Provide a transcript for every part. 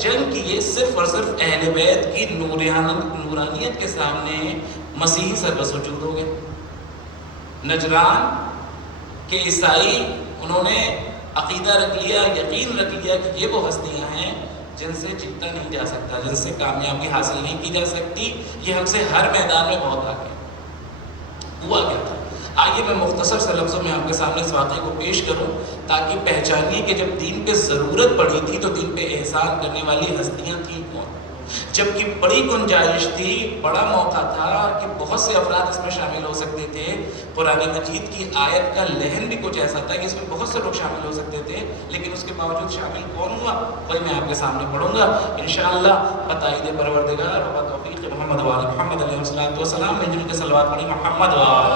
جنگ کیے صرف اور صرف اہل بیت کی نورانیت کے سامنے مسیحی سربس وجود ہو گئے۔ نجران کے عیسائی انہوں نے عقیدہ رکھ لیا، یقین رکھ لیا کہ یہ وہ ہستیاں ہیں جن سے جیتا نہیں جا سکتا، جن سے کامیابی حاصل نہیں کی جا سکتی، یہ ہم سے ہر میدان میں بہت آگے۔ ہوا کیا تھا؟ آئیے میں مختصر سے لفظوں میں آپ کے سامنے اس واقعے کو پیش کروں تاکہ پہچانیے کہ جب دین پہ ضرورت پڑی تھی تو دین پہ احسان کرنے والی ہستیاں تھیں کون۔ جبکہ بڑی گنجائش تھی، بڑا موقع تھا کہ بہت سے افراد اس میں شامل ہو سکتے تھے۔ قرآن مجید کی آیت کا لہن بھی کچھ ایسا تھا کہ اس میں بہت سے لوگ شامل ہو سکتے تھے، لیکن اس کے باوجود شامل کون ہوا وہی میں آپ کے سامنے پڑھوں گا انشاءاللہ بتائید پروردگار و توفیق محمد و آل محمد علیہ الصلوۃ والسلام۔ میں جن کے صلوات پڑھی محمد و آل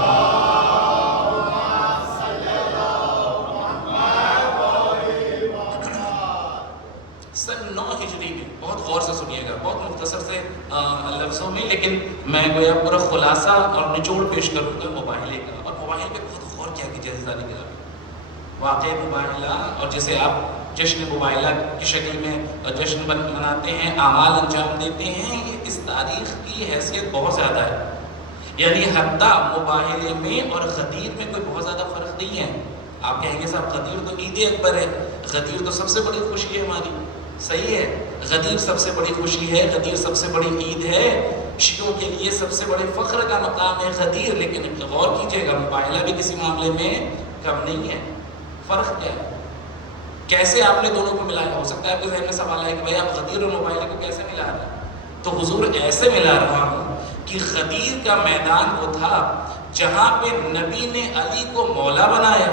سن 9 ہجری میں، بہت غور سے سنیے گا، بہت مختصر سے لفظوں میں، لیکن میں گویا پورا خلاصہ اور نچوڑ پیش کروں گا مباہلے کا، اور مباہلے پہ بہت غور کیا کیجیے عزیزان گرامی۔ واقع مباہلہ، اور جسے آپ جشن مباہلہ کی شکل میں جشن مناتے ہیں، اعمال انجام دیتے ہیں، یہ اس تاریخ کی حیثیت بہت زیادہ ہے، یعنی حتیٰ مباہلے میں اور غدیر میں کوئی بہت زیادہ فرق نہیں ہے۔ آپ کہیں گے صاحب غدیر تو عید اکبر ہے، غدیر تو سب سے بڑی خوشی ہے ہماری، صحیح ہے، غدیر سب سے بڑی خوشی ہے، غدیر سب سے بڑی عید ہے، شیعوں کے لیے سب سے بڑے فخر کا مقام ہے غدیر، لیکن غور کیجئے گا مباہلہ بھی کسی معاملے میں کم نہیں ہے۔ فرق کیا ہے؟ کیسے آپ نے دونوں کو ملایا؟ ہو سکتا ہے آپ کے ذہن میں سوال ہے کہ بھائی آپ غدیر اور مباہلے کو کیسے ملا رہے ہیں؟ تو حضور ایسے ملا رہا ہوں کہ غدیر کا میدان وہ تھا جہاں پہ نبی نے علی کو مولا بنایا،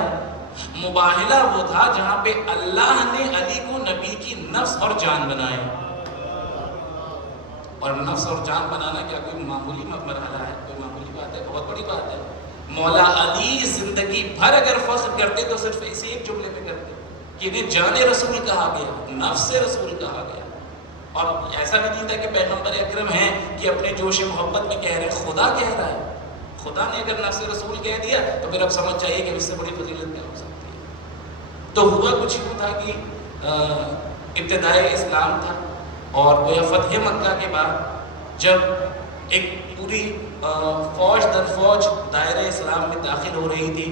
مباہلہ وہ تھا جہاں پہ اللہ نے علی کو نبی کی نفس اور جان بنایا۔ اور نفس اور جان بنانا کیا کوئی معمولی مرحلہ ہے؟ کوئی معمولی بات ہے؟ بہت بڑی بات ہے۔ مولا علی زندگی بھر اگر فخر کرتے تو صرف اسی ایک جملے پہ کرتے کہ انہیں جان رسول کہا گیا، نفس رسول کہا گیا۔ اور ایسا بھی نہیں تھا کہ پیغمبر اکرم ہیں کہ اپنے جوش محبت میں کہہ رہے، خدا کہہ رہا ہے۔ خدا نے اگر نفس رسول کہہ دیا تو پھر اب سمجھ چاہیے کہ اس سے بڑی فضیلت کیا ہو سکتی ہے۔ تو ہوا کچھ یوں تھا کہ ابتدائے اسلام تھا، اور گویا فتح مکہ کے بعد جب ایک پوری فوج در فوج دائرہ اسلام میں داخل ہو رہی تھی،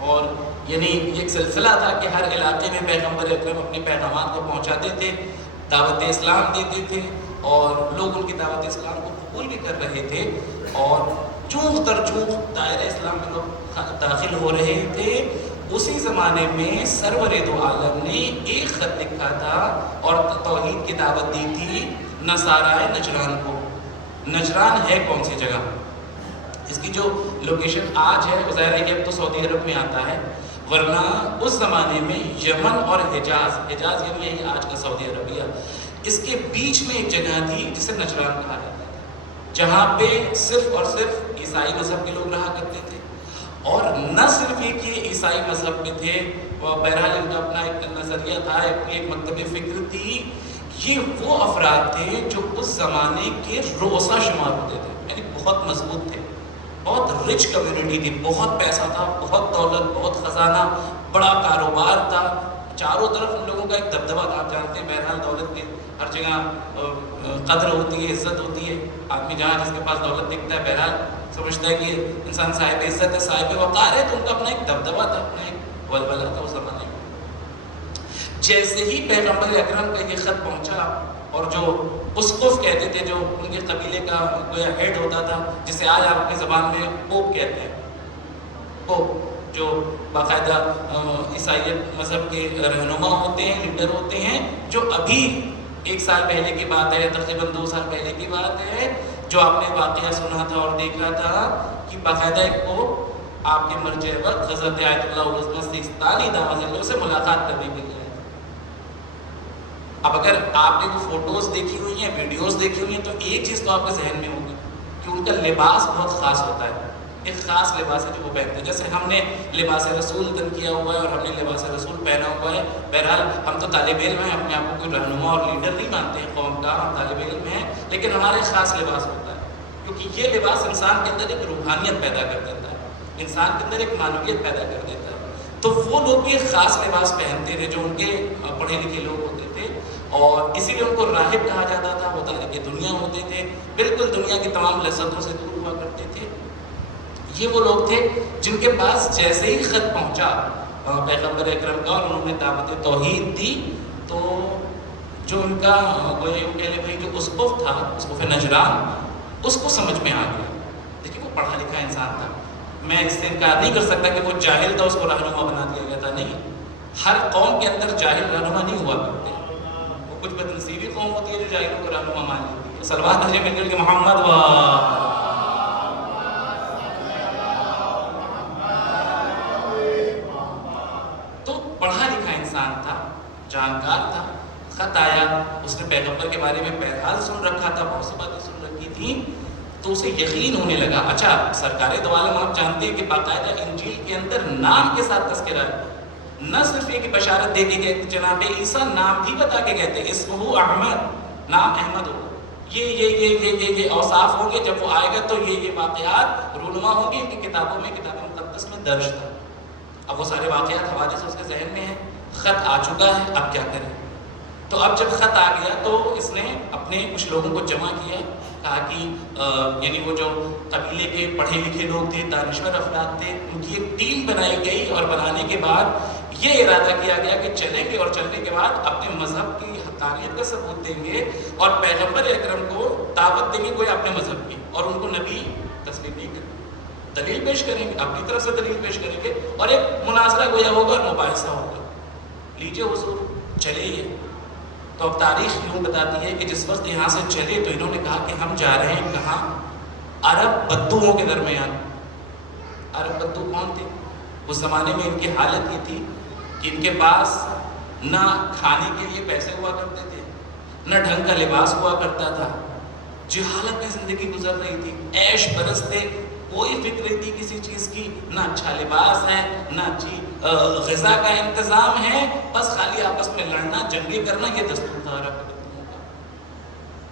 اور یعنی ایک سلسلہ تھا کہ ہر علاقے میں پیغمبر اکرم اپنے پیغامات کو پہنچاتے تھے، دعوت اسلام دیتے تھے، اور لوگ ان کی دعوت اسلام کو قبول بھی کر رہے تھے، اور چونک در چونک دائرہ اسلام میں لوگ داخل ہو رہے تھے۔ اسی زمانے میں سرور دو عالم نے ایک خط لکھا تھا اور توحید کی دعوت دی تھی نصارائے نجران کو۔ نجران ہے کون سی جگہ؟ اس کی جو لوکیشن آج ہے، ظاہر ہے کہ اب تو سعودی عرب میں آتا ہے، ورنہ اس زمانے میں یمن اور حجاز یعنی یہی آج کا سعودی عربیہ، اس کے بیچ میں ایک جگہ تھی جسے نجران کہا جاتا ہے، جہاں پہ صرف اور صرف عیسائی مذہب کے لوگ رہا کرتے تھے۔ اور نہ صرف یہ کہ عیسائی مذہب میں تھے، بہرحال ان کا اپنا ایک نظریہ تھا، ایک مکتب فکر تھی، یہ وہ افراد تھے جو اس زمانے کے رؤسا شمار ہوتے تھے، یعنی بہت مضبوط تھے، بہت رچ کمیونٹی تھی، بہت پیسہ تھا، بہت دولت، بہت خزانہ، بڑا کاروبار تھا، چاروں طرف ان لوگوں کا ایک دبدبہ تھا۔ آپ جانتے ہیں بہرحال دولت کی ہر جگہ قدر ہوتی ہے، عزت ہوتی ہے، آدمی جہاں جس کے پاس دولت دکھتا ہے بہرحال سمجھتا ہے کہ انسان صاحب عزت ہے، صاحب وقار ہے، تو ان کا اپنا ایک دبدبہ تھا، اپنا ایک ولولہ تھا اس زمانے میں۔ جیسے ہی پیغمبر اکرم کا یہ خط پہنچا، اور جو اسقف کہتے تھے، جو ان کے قبیلے کا کوئی ہیڈ ہوتا تھا، جسے آج آپ اپنی زبان میں پوپ کہتے ہیں، پوپ جو باقاعدہ عیسائیت مذہب کے رہنما ہوتے ہیں، لیڈر ہوتے ہیں، جو ابھی 1 سال پہلے کی بات ہے، تقریباً 2 سال پہلے کی بات ہے، جو آپ نے واقعہ سنا تھا اور دیکھا تھا کہ باقاعدہ ایک پوپ آپ کے مرجع وقت حضرت آیت اللہ عظمہ سیستانی دامت ظلہ سے ملاقات کرنے کے لیے۔ اب اگر آپ نے وہ فوٹوز دیکھی ہوئی ہیں، ویڈیوز دیکھی ہوئی ہیں، تو ایک چیز تو آپ کے ذہن میں ہوگی کہ ان کا لباس بہت خاص ہوتا ہے، ایک خاص لباس ہے جو وہ پہنتے ہیں۔ جیسے ہم نے لباس رسول تن کیا ہوا ہے اور ہم نے لباس رسول پہنا ہوا ہے، بہرحال ہم تو طالب علم ہیں، اپنے آپ کو کوئی رہنما اور لیڈر نہیں مانتے ہیں قوم کا، ہم طالب علم ہیں، لیکن ہمارا ایک خاص لباس ہوتا ہے، کیونکہ یہ لباس انسان کے اندر ایک روحانیت پیدا کر دیتا ہے، انسان کے اندر ایک معنویت پیدا کر دیتا ہے۔ تو وہ لوگ بھی ایک خاص لباس پہنتے تھے جو ان کے پڑھے لکھے لوگ ہوتے تھے، اور اسی لیے ان کو راہب کہا جاتا تھا. وہ تاریخ دنیا ہوتے تھے, بالکل دنیا کی تمام لذتوں سے دور ہوا کرتے تھے. یہ وہ لوگ تھے جن کے پاس جیسے ہی خط پہنچا پیغمبر اکرم کا اور انہوں نے دعوت توحید دی, تو جو ان کا جو اسقف تھا, اسقف نجران, اس کو سمجھ میں آ گیا. دیکھیے وہ پڑھا لکھا انسان تھا, میں اس سے انکار نہیں کر سکتا کہ وہ جاہل تھا اس کو رہنما بنا دیا گیا تھا. نہیں, ہر قوم کے اندر جاہل رہنما نہیں ہوا کرتے. وہ کچھ بدنصیبی قوم ہوتی ہے جو جاہلوں کو رہنما مان لیتی ہے. صلوات بھیجیں مل کے محمد تو پڑھا لکھا انسان تھا, جانکار تھا. خط آیا, اس نے پیغمبر کے بارے میں بہرحال سن رکھا تھا, بہت سی باتیں سن رکھی تھیں, تو اسے یقین ہونے لگا. اچھا, سرکار دو عالم آپ جانتے ہیں کہ باقاعدہ انجیل کے اندر نام کے ساتھ تذکرہ ہے. نہ صرف یہ کہ بشارت دے کے گئے, جناب عیسیٰ نام بھی بتا کے گئے تھے, اسمہ احمد, نام احمد ہو, یہ اوصاف ہوں گے, جب وہ آئے گا تو یہ واقعات رونما ہوں گے. ان کی کتابوں میں, کتاب مقدس میں درج تھا. اب وہ سارے واقعات حوادث اس کے ذہن میں ہیں. خط آ چکا ہے, اب کیا کریں؟ تو اب جب خط آ گیا تو اس نے اپنے کچھ لوگوں کو جمع کیا, کہا کہ یعنی وہ جو قبیلے کے پڑھے لکھے لوگ تھے, دانشور افراد تھے, ان کی ایک ٹیم بنائی گئی, اور بنانے کے بعد یہ ارادہ کیا گیا کہ چلیں گے, اور چلنے کے بعد اپنے مذہب کی حقانیت کا ثبوت دیں گے, اور پیغمبر اکرم کو دعوت دیں گے کوئی اپنے مذہب کی, اور ان کو نبی تسلیم نہیں کریں, دلیل پیش کریں گے, اپنی طرف سے دلیل پیش کریں گے, اور ایک مناظرہ گویا ہوگا اور مباحثہ ہوگا. لیجیے حضور, چلے یہ. تو اب تاریخ یوں بتاتی ہے کہ جس وقت یہاں سے چلے تو انہوں نے کہا کہ ہم جا رہے ہیں کہاں؟ عرب بدوؤں کے درمیان. عرب بدو کون تھے؟ اس زمانے میں ان کی حالت یہ تھی کہ ان کے پاس نہ کھانے کے لیے پیسے ہوا کرتے تھے, نہ ڈھنگ کا لباس ہوا کرتا تھا, جہالت میں زندگی گزر رہی تھی, عیش پرست تھے, کوئی فکر نہیں تھی کسی چیز کی, نہ اچھا لباس ہے, نہ اچھی غذا کا انتظام ہے, بس خالی آپس میں لڑنا, جنگیں کرنا, یہ دستور تھا عرب بدوؤں کا.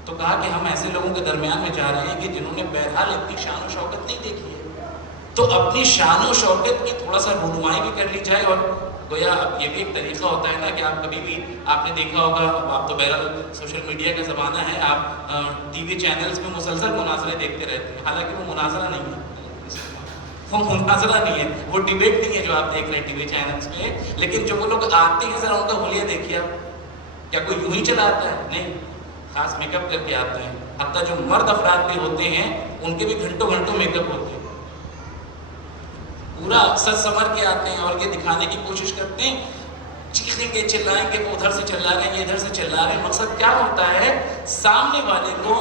تو کہا کہ ہم ایسے لوگوں کے درمیان میں جا رہے ہیں کہ جنہوں نے بہرحال اپنی شان و شوکت نہیں دیکھی ہے, تو اپنی شان و شوکت کی تھوڑا سا رونمائی بھی کر لی جائے. اور گویا اب یہ بھی ایک طریقہ ہوتا ہے نا کہ آپ کبھی بھی, آپ نے دیکھا ہوگا, آپ تو بہرحال سوشل میڈیا کا زمانہ ہے, آپ ٹی وی چینلز میں مسلسل مناظرے دیکھتے رہتے ہیں. حالانکہ وہ مناظرہ نہیں ہے, وہ مناظرہ نہیں ہے, وہ ڈیبیٹ نہیں ہے جو آپ دیکھ رہے ہیں ٹی وی چینلز پہ. لیکن جو وہ لوگ آتے ہیں, ذرا ان کا حلیہ دیکھیے آپ, کیا کوئی یوں ہی چلا آتا ہے؟ نہیں, خاص میک اپ کر کے آتے ہیں. حتیٰ جو مرد افراد بھی ہوتے ہیں ان کے بھی گھنٹوں گھنٹوں میک اپ ہوتے ہیں, پورا سج سنور کے آتے ہیں, اور یہ دکھانے کی کوشش کرتے ہیں, چیخیں گے, چلائیں گے, وہ ادھر سے چلا رہے ہیں, یہ ادھر سے چلا رہے ہیں. مقصد کیا ہوتا ہے؟ سامنے والے کو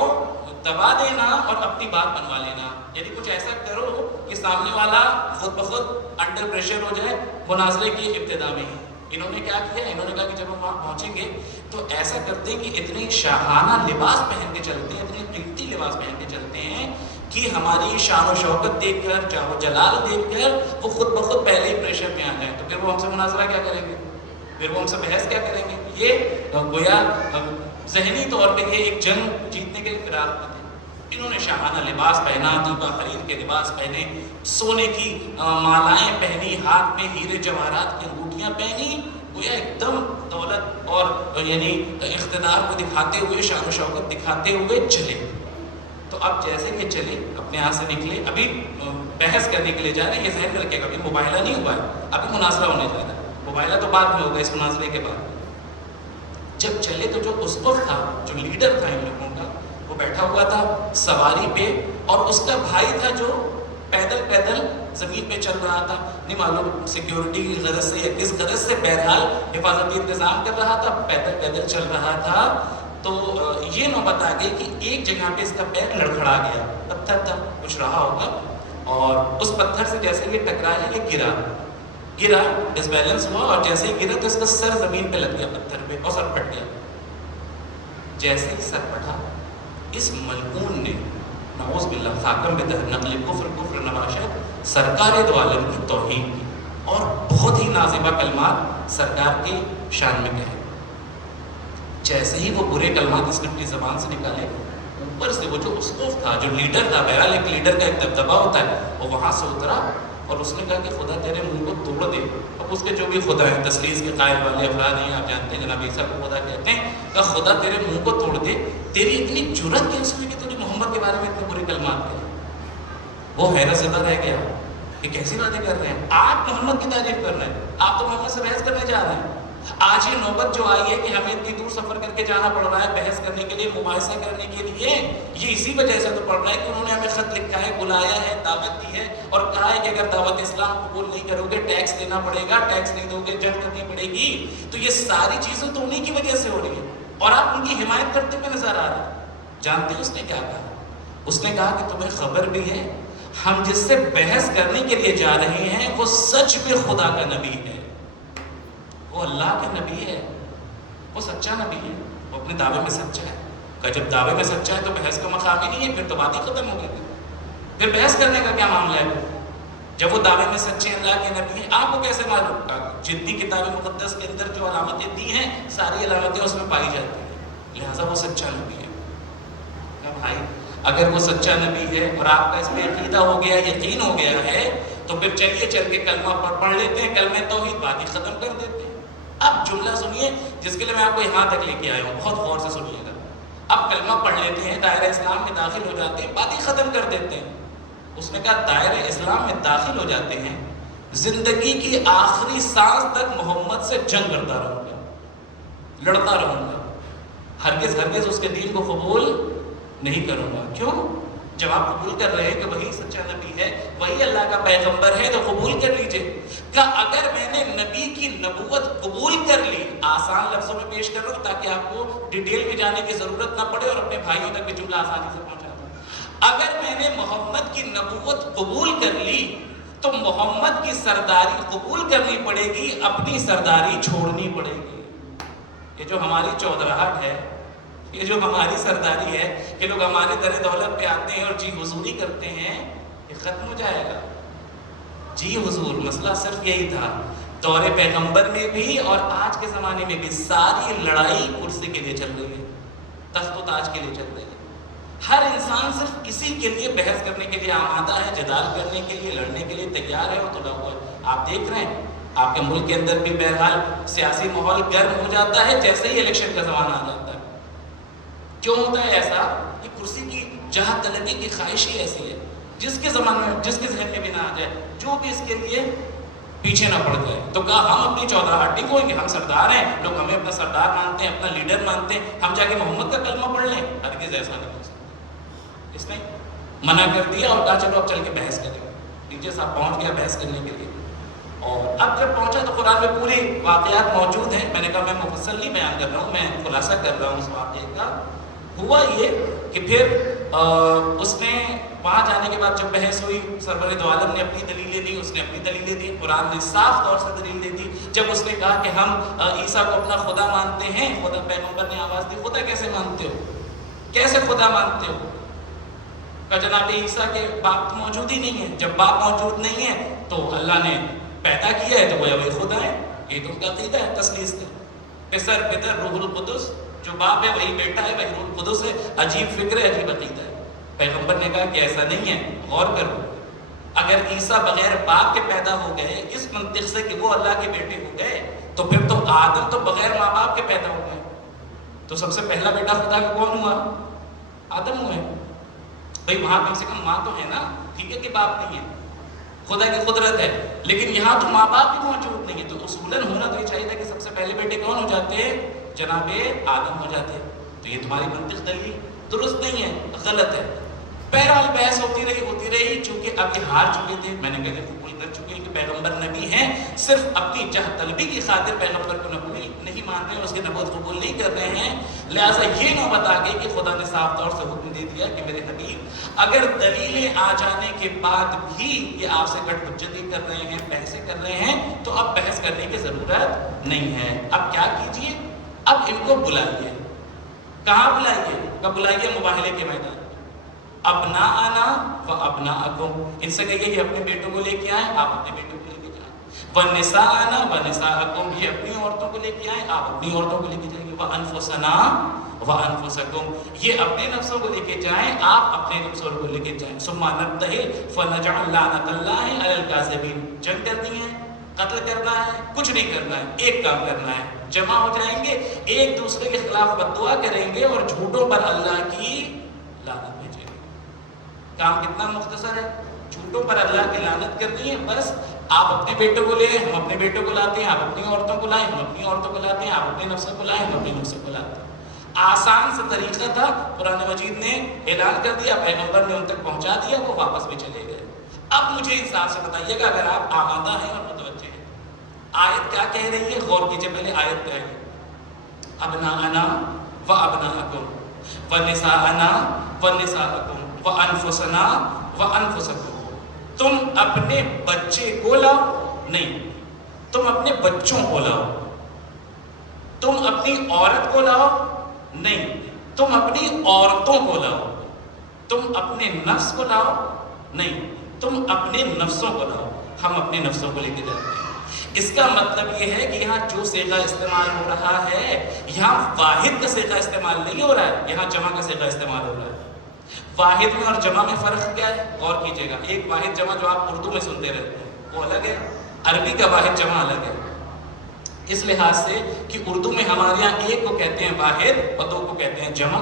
دبا دینا اور اپنی بات منوا لینا. یعنی کچھ ایسا کرو کہ سامنے والا خود بخود انڈر پریشر ہو جائے مناظرے کی ابتدا میں ہی. انہوں نے کیا کیا؟ انہوں نے کہا کہ جب ہم وہاں پہنچیں گے تو ایسا کرتے ہیں کہ اتنے شاہانہ لباس پہن کے چلتے ہیں, اتنے قیمتی لباس پہن کے چلتے ہیں کہ ہماری شان و شوکت دیکھ کر, چاہو جلال دیکھ کر وہ خود بخود پہلے ہی پریشر میں آ جائیں. تو پھر وہ ہم سے مناظرہ کیا کریں گے, پھر وہ ہم سے بحث کیا کریں گے؟ یہ گویا ذہنی طور پہ یہ ایک جنگ جیتنے کے فراق میں تھے. انہوں نے شاہانہ لباس پہنا, دیبا خرید کے لباس پہنے, سونے کی مالائیں پہنی, ہاتھ میں ہیرے جواہرات کی انگوٹھیاں پہنی, گویا ایک دم دولت اور یعنی اقتدار کو دکھاتے ہوئے, شان و شوکت دکھاتے ہوئے چلے. تو اب جیسے کہ چلے, اپنے یہاں سے نکلے, ابھی بحث کرنے کے لیے جا رہے ہیں, یہ ذہن میں رکھے گا, ابھی مباحلہ نہیں ہوا ہے, ابھی مناظرہ ہونے جا رہا ہے. مباحلہ تو بعد میں ہوگا, اس مناظرے کے بعد. جب چلے تو جو اسقف تھا, جو لیڈر تھا ان لوگوں کا, وہ بیٹھا ہوا تھا سواری پہ, اور اس کا بھائی تھا جو پیدل پیدل زمین پہ چل رہا تھا. نہیں معلوم سیکیورٹی کی غرض سے یا کس غرض سے, بہرحال حفاظتی انتظام کر رہا تھا, پیدل پیدل چل رہا تھا. تو یہ نوبت آ گئی کہ ایک جگہ پہ اس کا پیر لڑکھڑا گیا, پتھر تھا, کچھ رہا ہوگا, اور اس پتھر سے جیسے یہ ٹکرایا, یہ گرا, ڈس بیلنس ہوا, اور جیسے ہی گرا تو اس کا سر زمین پہ لگ گیا پتھر پہ, اور سر پھٹ گیا. جیسے ہی سر پھٹا, اس ملعون نے نعوذ باللہ خاکم بدہ نقل کفر نباشت سرکار دو عالم کی توہین کی, اور بہت ہی نازیبہ کلمات سرکار کی شان میں کہے. جیسے ہی وہ برے کلمات اس نے اپنی زبان سے نکالے, اوپر سے وہ جو اسقف تھا, جو لیڈر تھا, بہرحال ایک لیڈر کا ایک دبدبا ہوتا ہے, وہ وہاں سے اترا, اور اس نے کہا کہ خدا تیرے منہ کو توڑ دے. اب اس کے جو بھی خدا ہیں، تثلیث کے قائل والے افراد ہیں، آپ جانتے ہیں جناب عیسیٰ کو خدا کہتے ہیں، کہ خدا تیرے منہ کو توڑ دے، تیری اتنی جرأت کیسے ہوئی کہ تجھے محمد کے بارے میں اتنے برے کلمات کہے؟ وہ حیرت زدہ رہ گیا کہ کیسی باتیں کر رہے ہیں، آپ محمد کی تعریف کر رہے ہیں، آپ تو محمد سے بحث کرنے جا رہے ہیں۔ آج یہ نوبت جو آئی ہے کہ ہمیں اتنی دور سفر کر کے جانا پڑ رہا ہے بحث کرنے کے لیے، مباحثہ کرنے کے لیے، یہ اسی وجہ سے تو پڑ رہا ہے کہ انہوں نے ہمیں خط لکھا ہے، بلایا ہے، دعوت دی ہے اور کہا ہے کہ اگر دعوت اسلام قبول نہیں کرو گے ٹیکس دینا پڑے گا، ٹیکس نہیں دو گے جنگ کرنی پڑے گی۔ تو یہ ساری چیزیں تو انہیں کی وجہ سے ہو رہی ہیں اور آپ ان کی حمایت کرتے ہوئے نظر آ رہے ہیں۔ جانتے ہیں اس نے کیا کہا؟ اس نے کہا کہ تمہیں خبر بھی ہے ہم جس سے بحث کرنے کے لیے جا رہے ہیں وہ سچ میں خدا کا نبی ہے، وہ اللہ کا نبی ہے، وہ سچا نبی ہے، وہ اپنے دعوے میں سچا ہے۔ کہ جب دعوے میں سچا ہے تو بحث کا مقام ہی نہیں ہے، پھر تو بات ہی ختم ہو گئی، پھر بحث کرنے کا کیا معاملہ ہے؟ جب وہ دعوے میں سچے اللہ کے نبی ہیں، آپ کو کیسے معلوم؟ جتنی کتاب مقدس کے اندر جو علامتیں دی ہیں ساری علامتیں اس میں پائی جاتی ہیں، لہٰذا وہ سچا نبی ہے۔ کہ بھائی اگر وہ سچا نبی ہے اور آپ کا اس میں عقیدہ ہو گیا، یقین ہو گیا ہے، تو پھر چلیے چل کے کلمہ پڑھ لیتے ہیں، کلمہ توحید بات ہی ختم کر دیتے ہیں۔ اب جملہ سنیے جس کے لیے میں آپ کو یہاں تک لے کے آیا ہوں، بہت غور سے سنیے گا۔ اب کلمہ پڑھ لیتے ہیں، دائرہ اسلام میں داخل ہو جاتے ہیں، بات ہی ختم کر دیتے ہیں۔ اس نے کہا دائرہ اسلام میں داخل ہو جاتے ہیں، زندگی کی آخری سانس تک محمد سے جنگ کرتا رہوں گا، لڑتا رہوں گا، ہرگز ہرگز اس کے دین کو قبول نہیں کروں گا۔ کیوں؟ جب آپ قبول کر رہے ہیں کہ وہی سچا نبی ہے، وہی اللہ کا پیغمبر ہے، تو قبول کر لیجئے۔ کہ اگر میں نے نبی کی نبوت قبول کر لی، آسان لفظوں میں پیش کر رہا ہوں تاکہ آپ کو ڈیٹیل میں جانے کی ضرورت نہ پڑے اور اپنے بھائیوں تک بھی جملہ آسانی سے پہنچا دوں۔ اگر میں نے محمد کی نبوت قبول کر لی تو محمد کی سرداری قبول کرنی پڑے گی، اپنی سرداری چھوڑنی پڑے گی۔ یہ جو ہماری چودراہٹ ہے، یہ جو ہماری سرداری ہے کہ لوگ ہمارے در دولت پہ آتے ہیں اور جی حضوری کرتے ہیں، یہ ختم ہو جائے گا۔ جی حضور مسئلہ صرف یہی تھا، دور پیغمبر میں بھی اور آج کے زمانے میں بھی ساری لڑائی کرسی کے لیے چل رہی ہے، تخت و تاج کے لیے چل رہی ہے۔ ہر انسان صرف اسی کے لیے بحث کرنے کے لیے آمادہ ہے، جدال کرنے کے لیے، لڑنے کے لیے تیار ہے اور تلا ہوا ہے۔ آپ دیکھ رہے ہیں آپ کے ملک کے اندر بھی بہرحال سیاسی ماحول گرم ہو جاتا ہے جیسے ہی الیکشن کا زمانہ آ جاتا ہے۔ کیوں ہوتا ہے ایسا؟ کہ کرسی کی جہاں طلبی کی خواہش ہی ایسی ہے، جس کے زمانے میں، جس کے ذہن میں بھی نہ آ جائے، جو بھی اس کے لیے پیچھے نہ پڑ جائے۔ تو کہا ہم اپنی چودراہٹ نہیں کھوئیں گے، ہم سردار ہیں، لوگ ہمیں اپنا سردار مانتے ہیں، اپنا لیڈر مانتے ہیں، ہم جا کے محمد کا کلمہ پڑھ لیں، ہرگز ایسا نہیں ہو سکتا۔ اس نے منع کر دیا اور کہا چلو اب چل کے بحث کریں۔ نیچے صاحب پہنچ گیا بحث کرنے کے لیے، اور اب جب پہنچا تو قرآن میں پوری واقعات موجود ہیں۔ میں نے کہا میں مفصل نہیں بیان کر رہا ہوں، میں خلاصہ کر رہا ہوں اس واقعے کا۔ ہوا یہ کہ پھر اس نے وہاں جانے کے بعد جب بحث ہوئی، سرور دو عالم نے اپنی دلیلیں دی، اس نے اپنی دلیلیں دی، قرآن نے صاف طور سے دلیل دے دی۔ جب اس نے کہا کہ ہم عیسیٰ کو اپنا خدا مانتے ہیں، خدا پیغمبر نے آواز دی خدا کیسے مانتے ہو، کیسے خدا مانتے ہو؟ کہ جناب عیسیٰ کے باپ موجود ہی نہیں ہے، جب باپ موجود نہیں ہے تو اللہ نے پیدا کیا ہے تو وہ وہی خدا ہے، یہ تو ان کا عقیدہ ہے تثلیث کا۔ پسر پدر روح القدس، جو باپ ہے وہی بیٹا ہے، وہی روح القدس ہے۔ عجیب فکر ہے، عجیب عقیدہ ہے۔ پیغمبر نے کہا کہ ایسا نہیں ہے، غور کرو، اگر عیسیٰ بغیر باپ کے پیدا ہو گئے اس منطق سے کہ وہ اللہ کے بیٹے ہو گئے، تو پھر تو آدم تو بغیر ماں باپ کے پیدا ہو گئے، تو سب سے پہلا بیٹا خدا کا کون ہوا؟ آدم ہوئے۔ بھئی وہاں کم سے کم ماں تو ہے نا، ٹھیک ہے کہ باپ نہیں ہے، خدا کی قدرت ہے، لیکن یہاں تو ماں باپ بھی موجود نہیں ہے، تو اصولاً ہونا تو یہ چاہیے تھا کہ سب سے پہلے بیٹے کون ہو جاتے ہیں؟ جناب آدم ہو جاتے ہیں۔ تو یہ تمہاری منطق دلیل درست نہیں ہے، غلط ہے۔ بہرحال بحث ہوتی رہی، چونکہ اب یہ ہار چکے تھے، میں نے کہا کہ قبول کر چکے کہ پیغمبر نبی ہیں، صرف اپنی جہ طلبی کی خاطر پیغمبر کو نبی نہیں مان رہے ہیں، اس کی نبوت قبول نہیں کر رہے ہیں، لہٰذا یہ نوبت آ گئی کہ خدا نے صاف طور سے حکم دے دیا کہ میرے حبیب اگر دلیلیں آ جانے کے بعد بھی یہ آپ سے کٹ حجتی کر رہے ہیں، بحثیں کر رہے ہیں، تو اب بحث کرنے کی ضرورت نہیں ہے۔ اب کیا کیجئے؟ اب ان کو بلائیے۔ کہاں بلائیے؟ بلائیے مباہلے کے میدان۔ ابناءنا و ابناءکم، ان سے کہیے یہ اپنے بیٹوں کو لے کے آئیں، آپ اپنے بیٹوں کو لے کے جائیں۔ ونساءنا و نساءکم، یہ اپنی عورتوں کو لے کے آئیں، آپ اپنی عورتوں کو لے کے جائیں گے۔ وانفسنا و انفسکم، یہ اپنے نفسوں کو لے کے جائیں، آپ اپنے نفسوں کو لے کے جائیں۔ ثم نبتہل فنجعل لعنۃ اللہ علی الکاذبین، جنگ کرنی ہے قتل کرنا ہے کچھ نہیں کرنا ہے، ایک کام کرنا ہے، جمع ہو جائیں گے، ایک دوسرے کے خلاف بد دعا کریں گے اور جھوٹوں پر اللہ کی لعنت بھیجیں گے۔ کام کتنا مختصر ہے، جھوٹوں پر اللہ کی لعنت کرنی ہے۔ بس آپ اپنے بیٹوں کو لے، ہم اپنے بیٹوں کو لاتے ہیں، آپ اپنی عورتوں کو لائیں، ہم اپنی عورتوں کو لاتے ہیں، آپ اپنے نفسوں کو لائیں، ہم اپنے نفسوں کو لاتے ہیں۔ آسان سا طریقہ تھا، قرآن مجید نے اعلان کر دیا، پیغمبر نے ان تک پہنچا دیا، وہ واپس بھی چلے گئے۔ اب مجھے انصاف سے بتائیے گا اگر آپ آمادہ ہیں اور متوجہ ہیں، آیت کیا کہہ رہی ہے؟ غور کیجئے، پہلے آیت کیا ہے؟ ابناءنا و ابناءکم و نساءنا و نساءکم و انفسنا و انفسکم۔ تم اپنے بچے کو لاؤ، نہیں، تم اپنے بچوں کو لاؤ۔ تم اپنی عورت کو لاؤ، نہیں، تم اپنی عورتوں کو لاؤ۔ تم اپنے نفس کو لاؤ، نہیں، تم اپنے نفسوں کو لاؤ۔ ہم اپنے نفسوں کو لے کے جاتے ہیں۔ اس کا مطلب یہ ہے کہ یہاں جو صیغہ استعمال ہو رہا ہے، یہاں واحد کا صیغہ استعمال نہیں ہو رہا ہے، یہاں جمع کا صیغہ استعمال ہو رہا ہے۔ واحد میں اور جمع میں فرق کیا ہے؟ غور کیجئے گا۔ ایک واحد جمع جو آپ اردو میں سنتے رہتے ہیں وہ الگ ہے، عربی کا واحد جمع الگ ہے، اس لحاظ سے کہ اردو میں ہمارے یہاں ایک کو کہتے ہیں واحد اور دو کو کہتے ہیں جمع،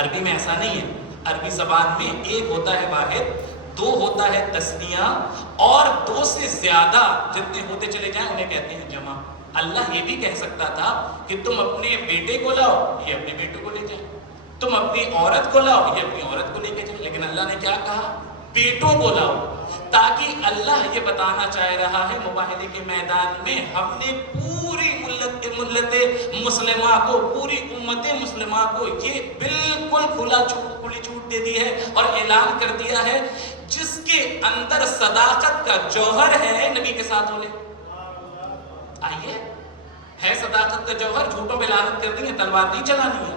عربی میں ایسا نہیں ہے۔ عربی زبان میں ایک ہوتا ہے واحد، دو ہوتا ہے تثنیہ، اور دو سے زیادہ جتنے ہوتے چلے جائیں انہیں کہتے ہیں جمع۔ اللہ یہ بھی کہہ سکتا تھا کہ تم اپنے بیٹے کو لاؤ، یہ اپنے بیٹے کو لے جائیں، تم اپنی عورت کو لاؤ، یہ اپنی عورت کو لے کے جائیں، لیکن اللہ نے کیا کہا؟ بیٹوں کو لاؤ، تاکہ اللہ یہ بتانا چاہ رہا ہے مباہلے کے میدان میں ہم نے پوری ملت مسلمہ کو، پوری امت مسلمہ کو یہ بالکل کھلی چھوٹ دے دی ہے اور اعلان کر دیا ہے، جس کے اندر صداقت کا جوہر ہے نبی کے ساتھ ہو لے۔ آئیے، ہے صداقت کا جوہر، جھوٹوں پہ لعنت کرنی ہے، تلوار نہیں چلانی ہے،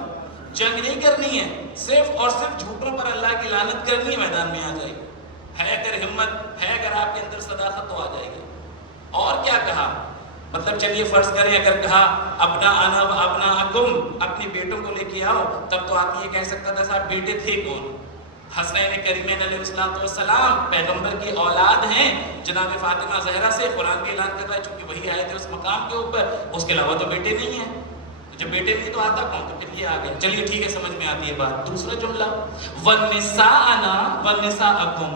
جنگ نہیں کرنی ہے، صرف اور صرف جھوٹوں پر اللہ کی لعنت کرنی ہے، میدان میں آ جائے گی۔ ہے اگر ہمت، ہے اگر آپ کے اندر صداقت تو آ جائے گی۔ اور کیا کہا؟ مطلب چلیے فرض کریں اگر کہا ابناءنا و ابناءکم، اپنے بیٹوں کو لے کے آؤ، تب تو آپ یہ کہہ سکتا تھا صاحب بیٹے تھے کون؟ حسنین کریمین علیہ السلام پیغمبر کی اولاد ہیں، جناب فاطمہ زہرا سے قرآن بھی اعلان کر رہا ہے چونکہ وہی آئے تھے اس مقام کے اوپر، اس کے علاوہ تو بیٹے نہیں ہیں۔ جب بیٹے نہیں تو آتا کون؟ تو پھر یہ آ گئے۔ چلیے ٹھیک ہے، سمجھ میں آتی ہے بات۔ دوسرا جملہ وَالنِّسَاءَنَا وَالنِّسَاءَكُمْ،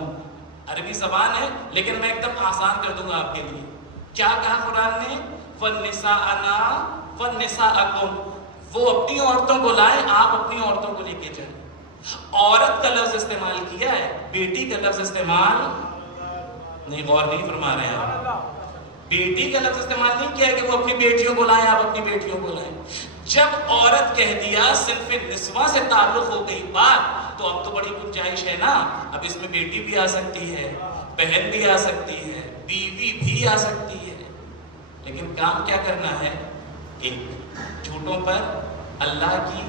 عربی زبان ہے لیکن میں ایک دم آسان کر دوں گا آپ کے لیے۔ کیا کہا قرآن نے؟ وَالنِّسَاءَنَا وَالنِّسَاءَكُمْ، وہ اپنی عورتوں کو لائیں، آپ اپنی عورتوں کو لے کے جائیں۔ عورت کا لفظ استعمال کیا ہے، بیٹی کا لفظ استعمال نہیں، غور نہیں فرما رہے ہیں آپ۔ بیٹی کا لفظ استعمال نہیں کیا کہ وہ اپنی بیٹیوں کو لائیں، آپ اپنی بیٹیوں کو لائیں۔ جب عورت کہہ دیا، صنف نسواں سے تعلق ہو گئی بات، تو اب تو بڑی گنجائش ہے نا، اب اس میں بیٹی بھی آ سکتی ہے، بہن بھی آ سکتی ہے، بیوی بھی آ سکتی ہے، لیکن کام کیا کرنا ہے؟ ایک، جھوٹوں پر اللہ کی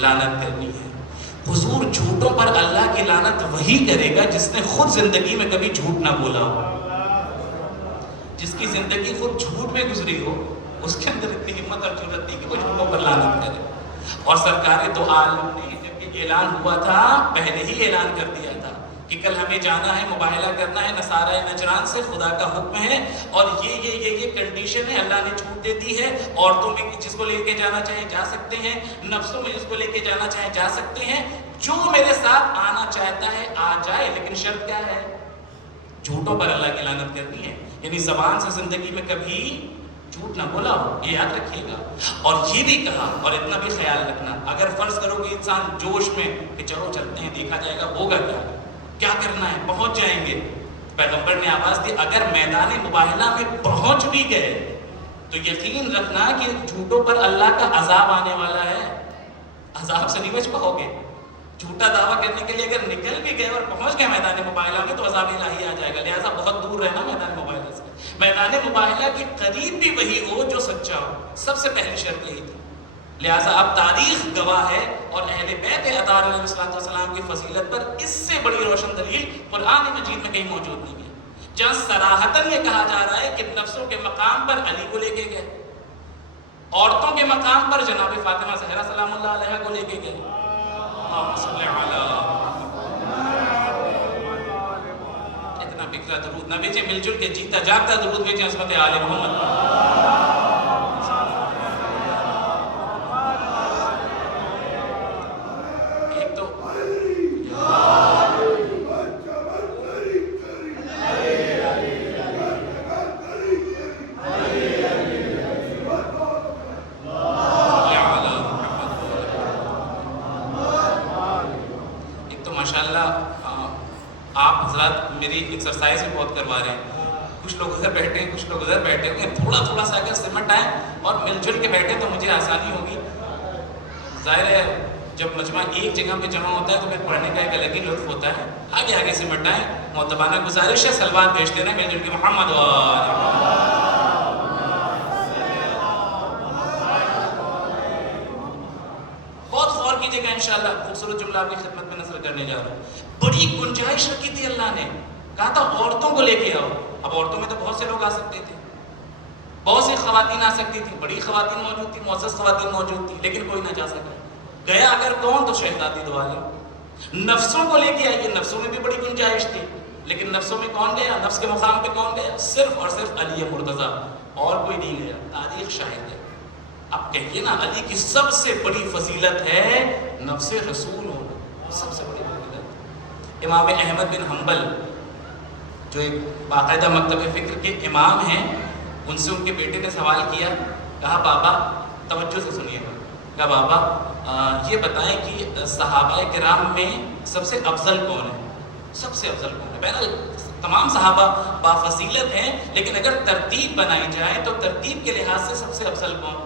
لعنت کرنی ہے۔ حضور جھوٹوں پر اللہ کی لعنت وہی کرے گا جس نے خود زندگی میں کبھی جھوٹ نہ بولا ہو، جس کی زندگی خود جھوٹ میں گزری ہو، اس کے اندر اتنی ہمت اور جرأت نہیں کہ وہ جھوٹوں پر لعنت کرے۔ اور سرکار دو عالم نے جب یہ اعلان ہوا تھا، پہلے ہی اعلان کر دیا تھا کہ کل ہمیں جانا ہے، مباہلہ کرنا ہے نصارہ نجران سے، خدا کا حکم ہے اور یہ کنڈیشن ہے، اللہ نے چھوٹ دے دی ہے، عورتوں میں جس کو لے کے جانا چاہیں جا سکتے ہیں، نفسوں میں جس کو لے کے جانا چاہیں جا سکتے ہیں، جو میرے ساتھ آنا چاہتا ہے آ جائے، لیکن شرط کیا ہے؟ جھوٹوں پر اللہ کی لعنت کرنی ہے، یعنی زبان سے زندگی میں کبھی جھوٹ نہ بولا ہو، یہ یاد رکھیے گا۔ اور یہ بھی کہا، اور اتنا بھی خیال رکھنا، اگر فرض کرو کہ انسان جوش میں کہ چلو چلتے ہیں دیکھا جائے گا، ہوگا کیا کرنا ہے، پہنچ جائیں گے، پیغمبر نے آواز دی اگر میدان مباہلہ میں پہنچ بھی گئے تو یقین رکھنا کہ جھوٹوں پر اللہ کا عذاب آنے والا ہے، عذاب سے نہیں بچ پاؤ گے۔ جھوٹا دعویٰ کرنے کے لیے اگر نکل بھی گئے اور پہنچ گئے میدان مباہلہ میں تو عذاب الہی آ جائے گا، لہٰذا بہت دور رہنا میدان مباہلہ سے۔ میدان مباہلہ کے قریب بھی وہی ہو جو سچا ہو، سب سے پہلی شرط یہی تھی۔ لہٰذا اب تاریخ گواہ ہے اور اہل بیت اطہار علیہ السلام کی فضیلت پر اس سے بڑی روشن دلیل قرآن مجید میں کہیں موجود نہیں ہے، جہاں صراحتاً یہ کہا جا رہا ہے کہ نفسوں کے مقام پر علی کو لے کے گئے، عورتوں کے مقام پر جناب فاطمہ زہرا سلام اللہ علیہا کو لے کے گئے۔ اتنا فکرہ درود نہ بھیجیں، مل جل کے جیتا جاگتا درود بھیجیں عظمت آل محمد. ایک تو آپ حضرات میری ایکسرسائز بھی بہت کروا رہے ہیں. کچھ لوگ ادھر بیٹھے ہیں، کچھ لوگ ادھر بیٹھے ہوئے ہیں. تھوڑا سا اگر سمٹ آئیں اور مل جل کے بیٹھے تو مجھے آسانی ہوگی. ظاہر ہے جب مجمع ایک جگہ پہ جمع ہوتا ہے تو پھر پڑھنے کا ایک الگ ہی لطف ہوتا ہے. آگے سمٹ آئیں. معتبانہ گزارش ہے سلوات بھیجتے رہیں مل جل کے محمد بہت غور کیجیے گا. انشاءاللہ خوبصورت جملہ آپ کی خدمت میں نثر کرنے جا رہا ہوں. بڑی گنجائش رکھی تھی اللہ نے. کہا تھا عورتوں کو لے کے آؤ. اب عورتوں میں تو بہت سے لوگ آ سکتے تھے، بہت سی خواتین آ سکتی تھی، بڑی خواتین موجود تھی، معزز خواتین موجود تھی، لیکن کوئی نہ جا سکا. گیا اگر کون تو شہزادی دو عالم. نفسوں کو لے کے آئیے. نفسوں میں بھی بڑی گنجائش تھی، لیکن نفسوں میں کون گیا؟ نفس کے مقام پہ کون گیا؟ صرف اور صرف علی مرتضیٰ، اور کوئی نہیں گیا. تاریخ شاہد ہے. اب کہیے نا علی کی سب سے بڑی فضیلت ہے نفس رسول ہونا. سب سے بڑی فضیلت. امام احمد بن حنبل جو ایک باقاعدہ مکتب فکر کے امام ہیں، ان سے ان کے بیٹے نے سوال کیا. کہا بابا، توجہ سے سنیے گا، کہا بابا یہ بتائیں کہ صحابہ کرام میں سب سے افضل کون ہے؟ سب سے افضل کون ہے؟ بہرحال تمام صحابہ بافضیلت ہیں، لیکن اگر ترتیب بنائی جائے تو ترتیب کے لحاظ سے سب سے افضل کون؟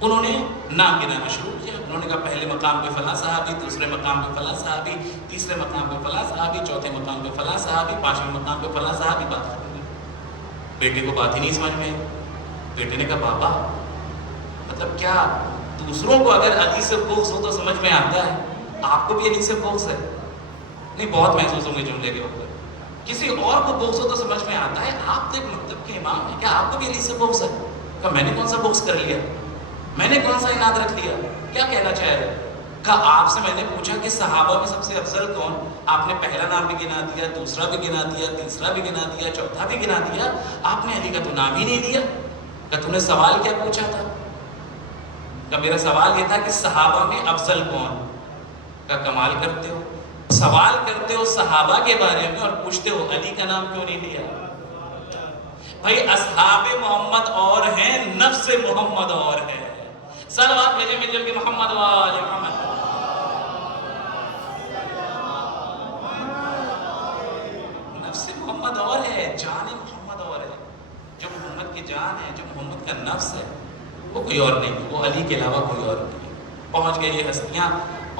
انہوں نے نام گنانا شروع کیا. انہوں نے کہا پہلے مقام پہ فلاں صحابی، دوسرے مقام پہ فلاں صحابی، تیسرے مقام پہ فلاں صحابی، چوتھے مقام پہ فلاں صحابی، پانچویں مقام پہ فلاں صحابی. بات بیٹے کو بات ہی نہیں سمجھ میں آئی. بیٹے نے کہا بابا مطلب کیا دوسروں کو اگر علی سے بغض ہو تو سمجھ میں آتا ہے، آپ کو بھی علی سے بغض ہے؟ نہیں، بہت محسوس ہوں گے جملے کے اوپر. کسی اور کو بغض ہو تو سمجھ میں آتا ہے. آپ تو ایک مکتب کے امام ہیں، کیا آپ کو بھی علی سے بغض ہے؟ کہا میں نے کون سا بغض کر لیا، میں نے کون سا اناد رکھ لیا؟ کیا کہنا چاہ رہے؟ کہا آپ سے میں نے پوچھا کہ صحابہ میں سب سے افضل کون؟ آپ نے پہلا نام بھی گنا دیا، دوسرا بھی گنا دیا، تیسرا بھی گنا دیا، چوتھا بھی گنا دیا. آپ نے علی کا تو نام ہی نہیں دیا. کہا تم نے سوال کیا پوچھا تھا؟ کہا میرا سوال یہ تھا کہ صحابہ میں افضل کون. کہا کمال کرتے ہو، سوال کرتے ہو صحابہ کے بارے میں اور پوچھتے ہو علی کا نام کیوں نہیں لیا؟ بھائی اصحاب محمد اور ہیں، نفس محمد اور ہے. صلوات بھیجیں مل جل کے محمد وآل محمد. نفس محمد اور ہے، جان محمد اور ہے. جو محمد کی جان ہے، جو محمد کا نفس ہے، وہ کوئی اور نہیں، وہ علی کے علاوہ کوئی اور نہیں. پہنچ گئے یہ ہستیاں.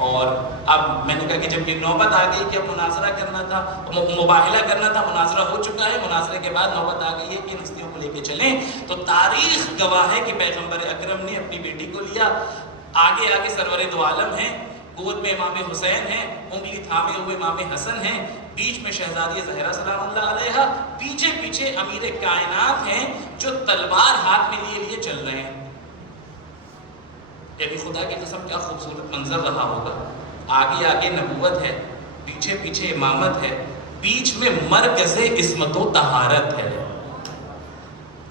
اور اب میں نے کہا کہ جب یہ نوبت آ گئی کہ اب مناظرہ کرنا تھا، مباہلہ کرنا تھا، مناظرہ ہو چکا ہے. مناظرے کے بعد نوبت آ گئی ہے کہ ان ہستیوں کو لے کے چلیں. تو تاریخ گواہ ہے کہ پیغمبر اکرم نے اپنی بیٹی کو لیا. آگے سرور دو عالم ہیں، گود میں امام حسین ہیں، انگلی تھامے ہوئے امام حسن ہیں، بیچ میں شہزادی زہرا سلام اللہ علیہا، پیچھے امیر کائنات ہیں جو تلوار ہاتھ میں لیے چل رہے ہیں. یعنی خدا کی قسم کیا خوبصورت منظر رہا ہوگا. آگے نبوت ہے، پیچھے امامت ہے، بیچ میں مرکز عصمت و طہارت ہے.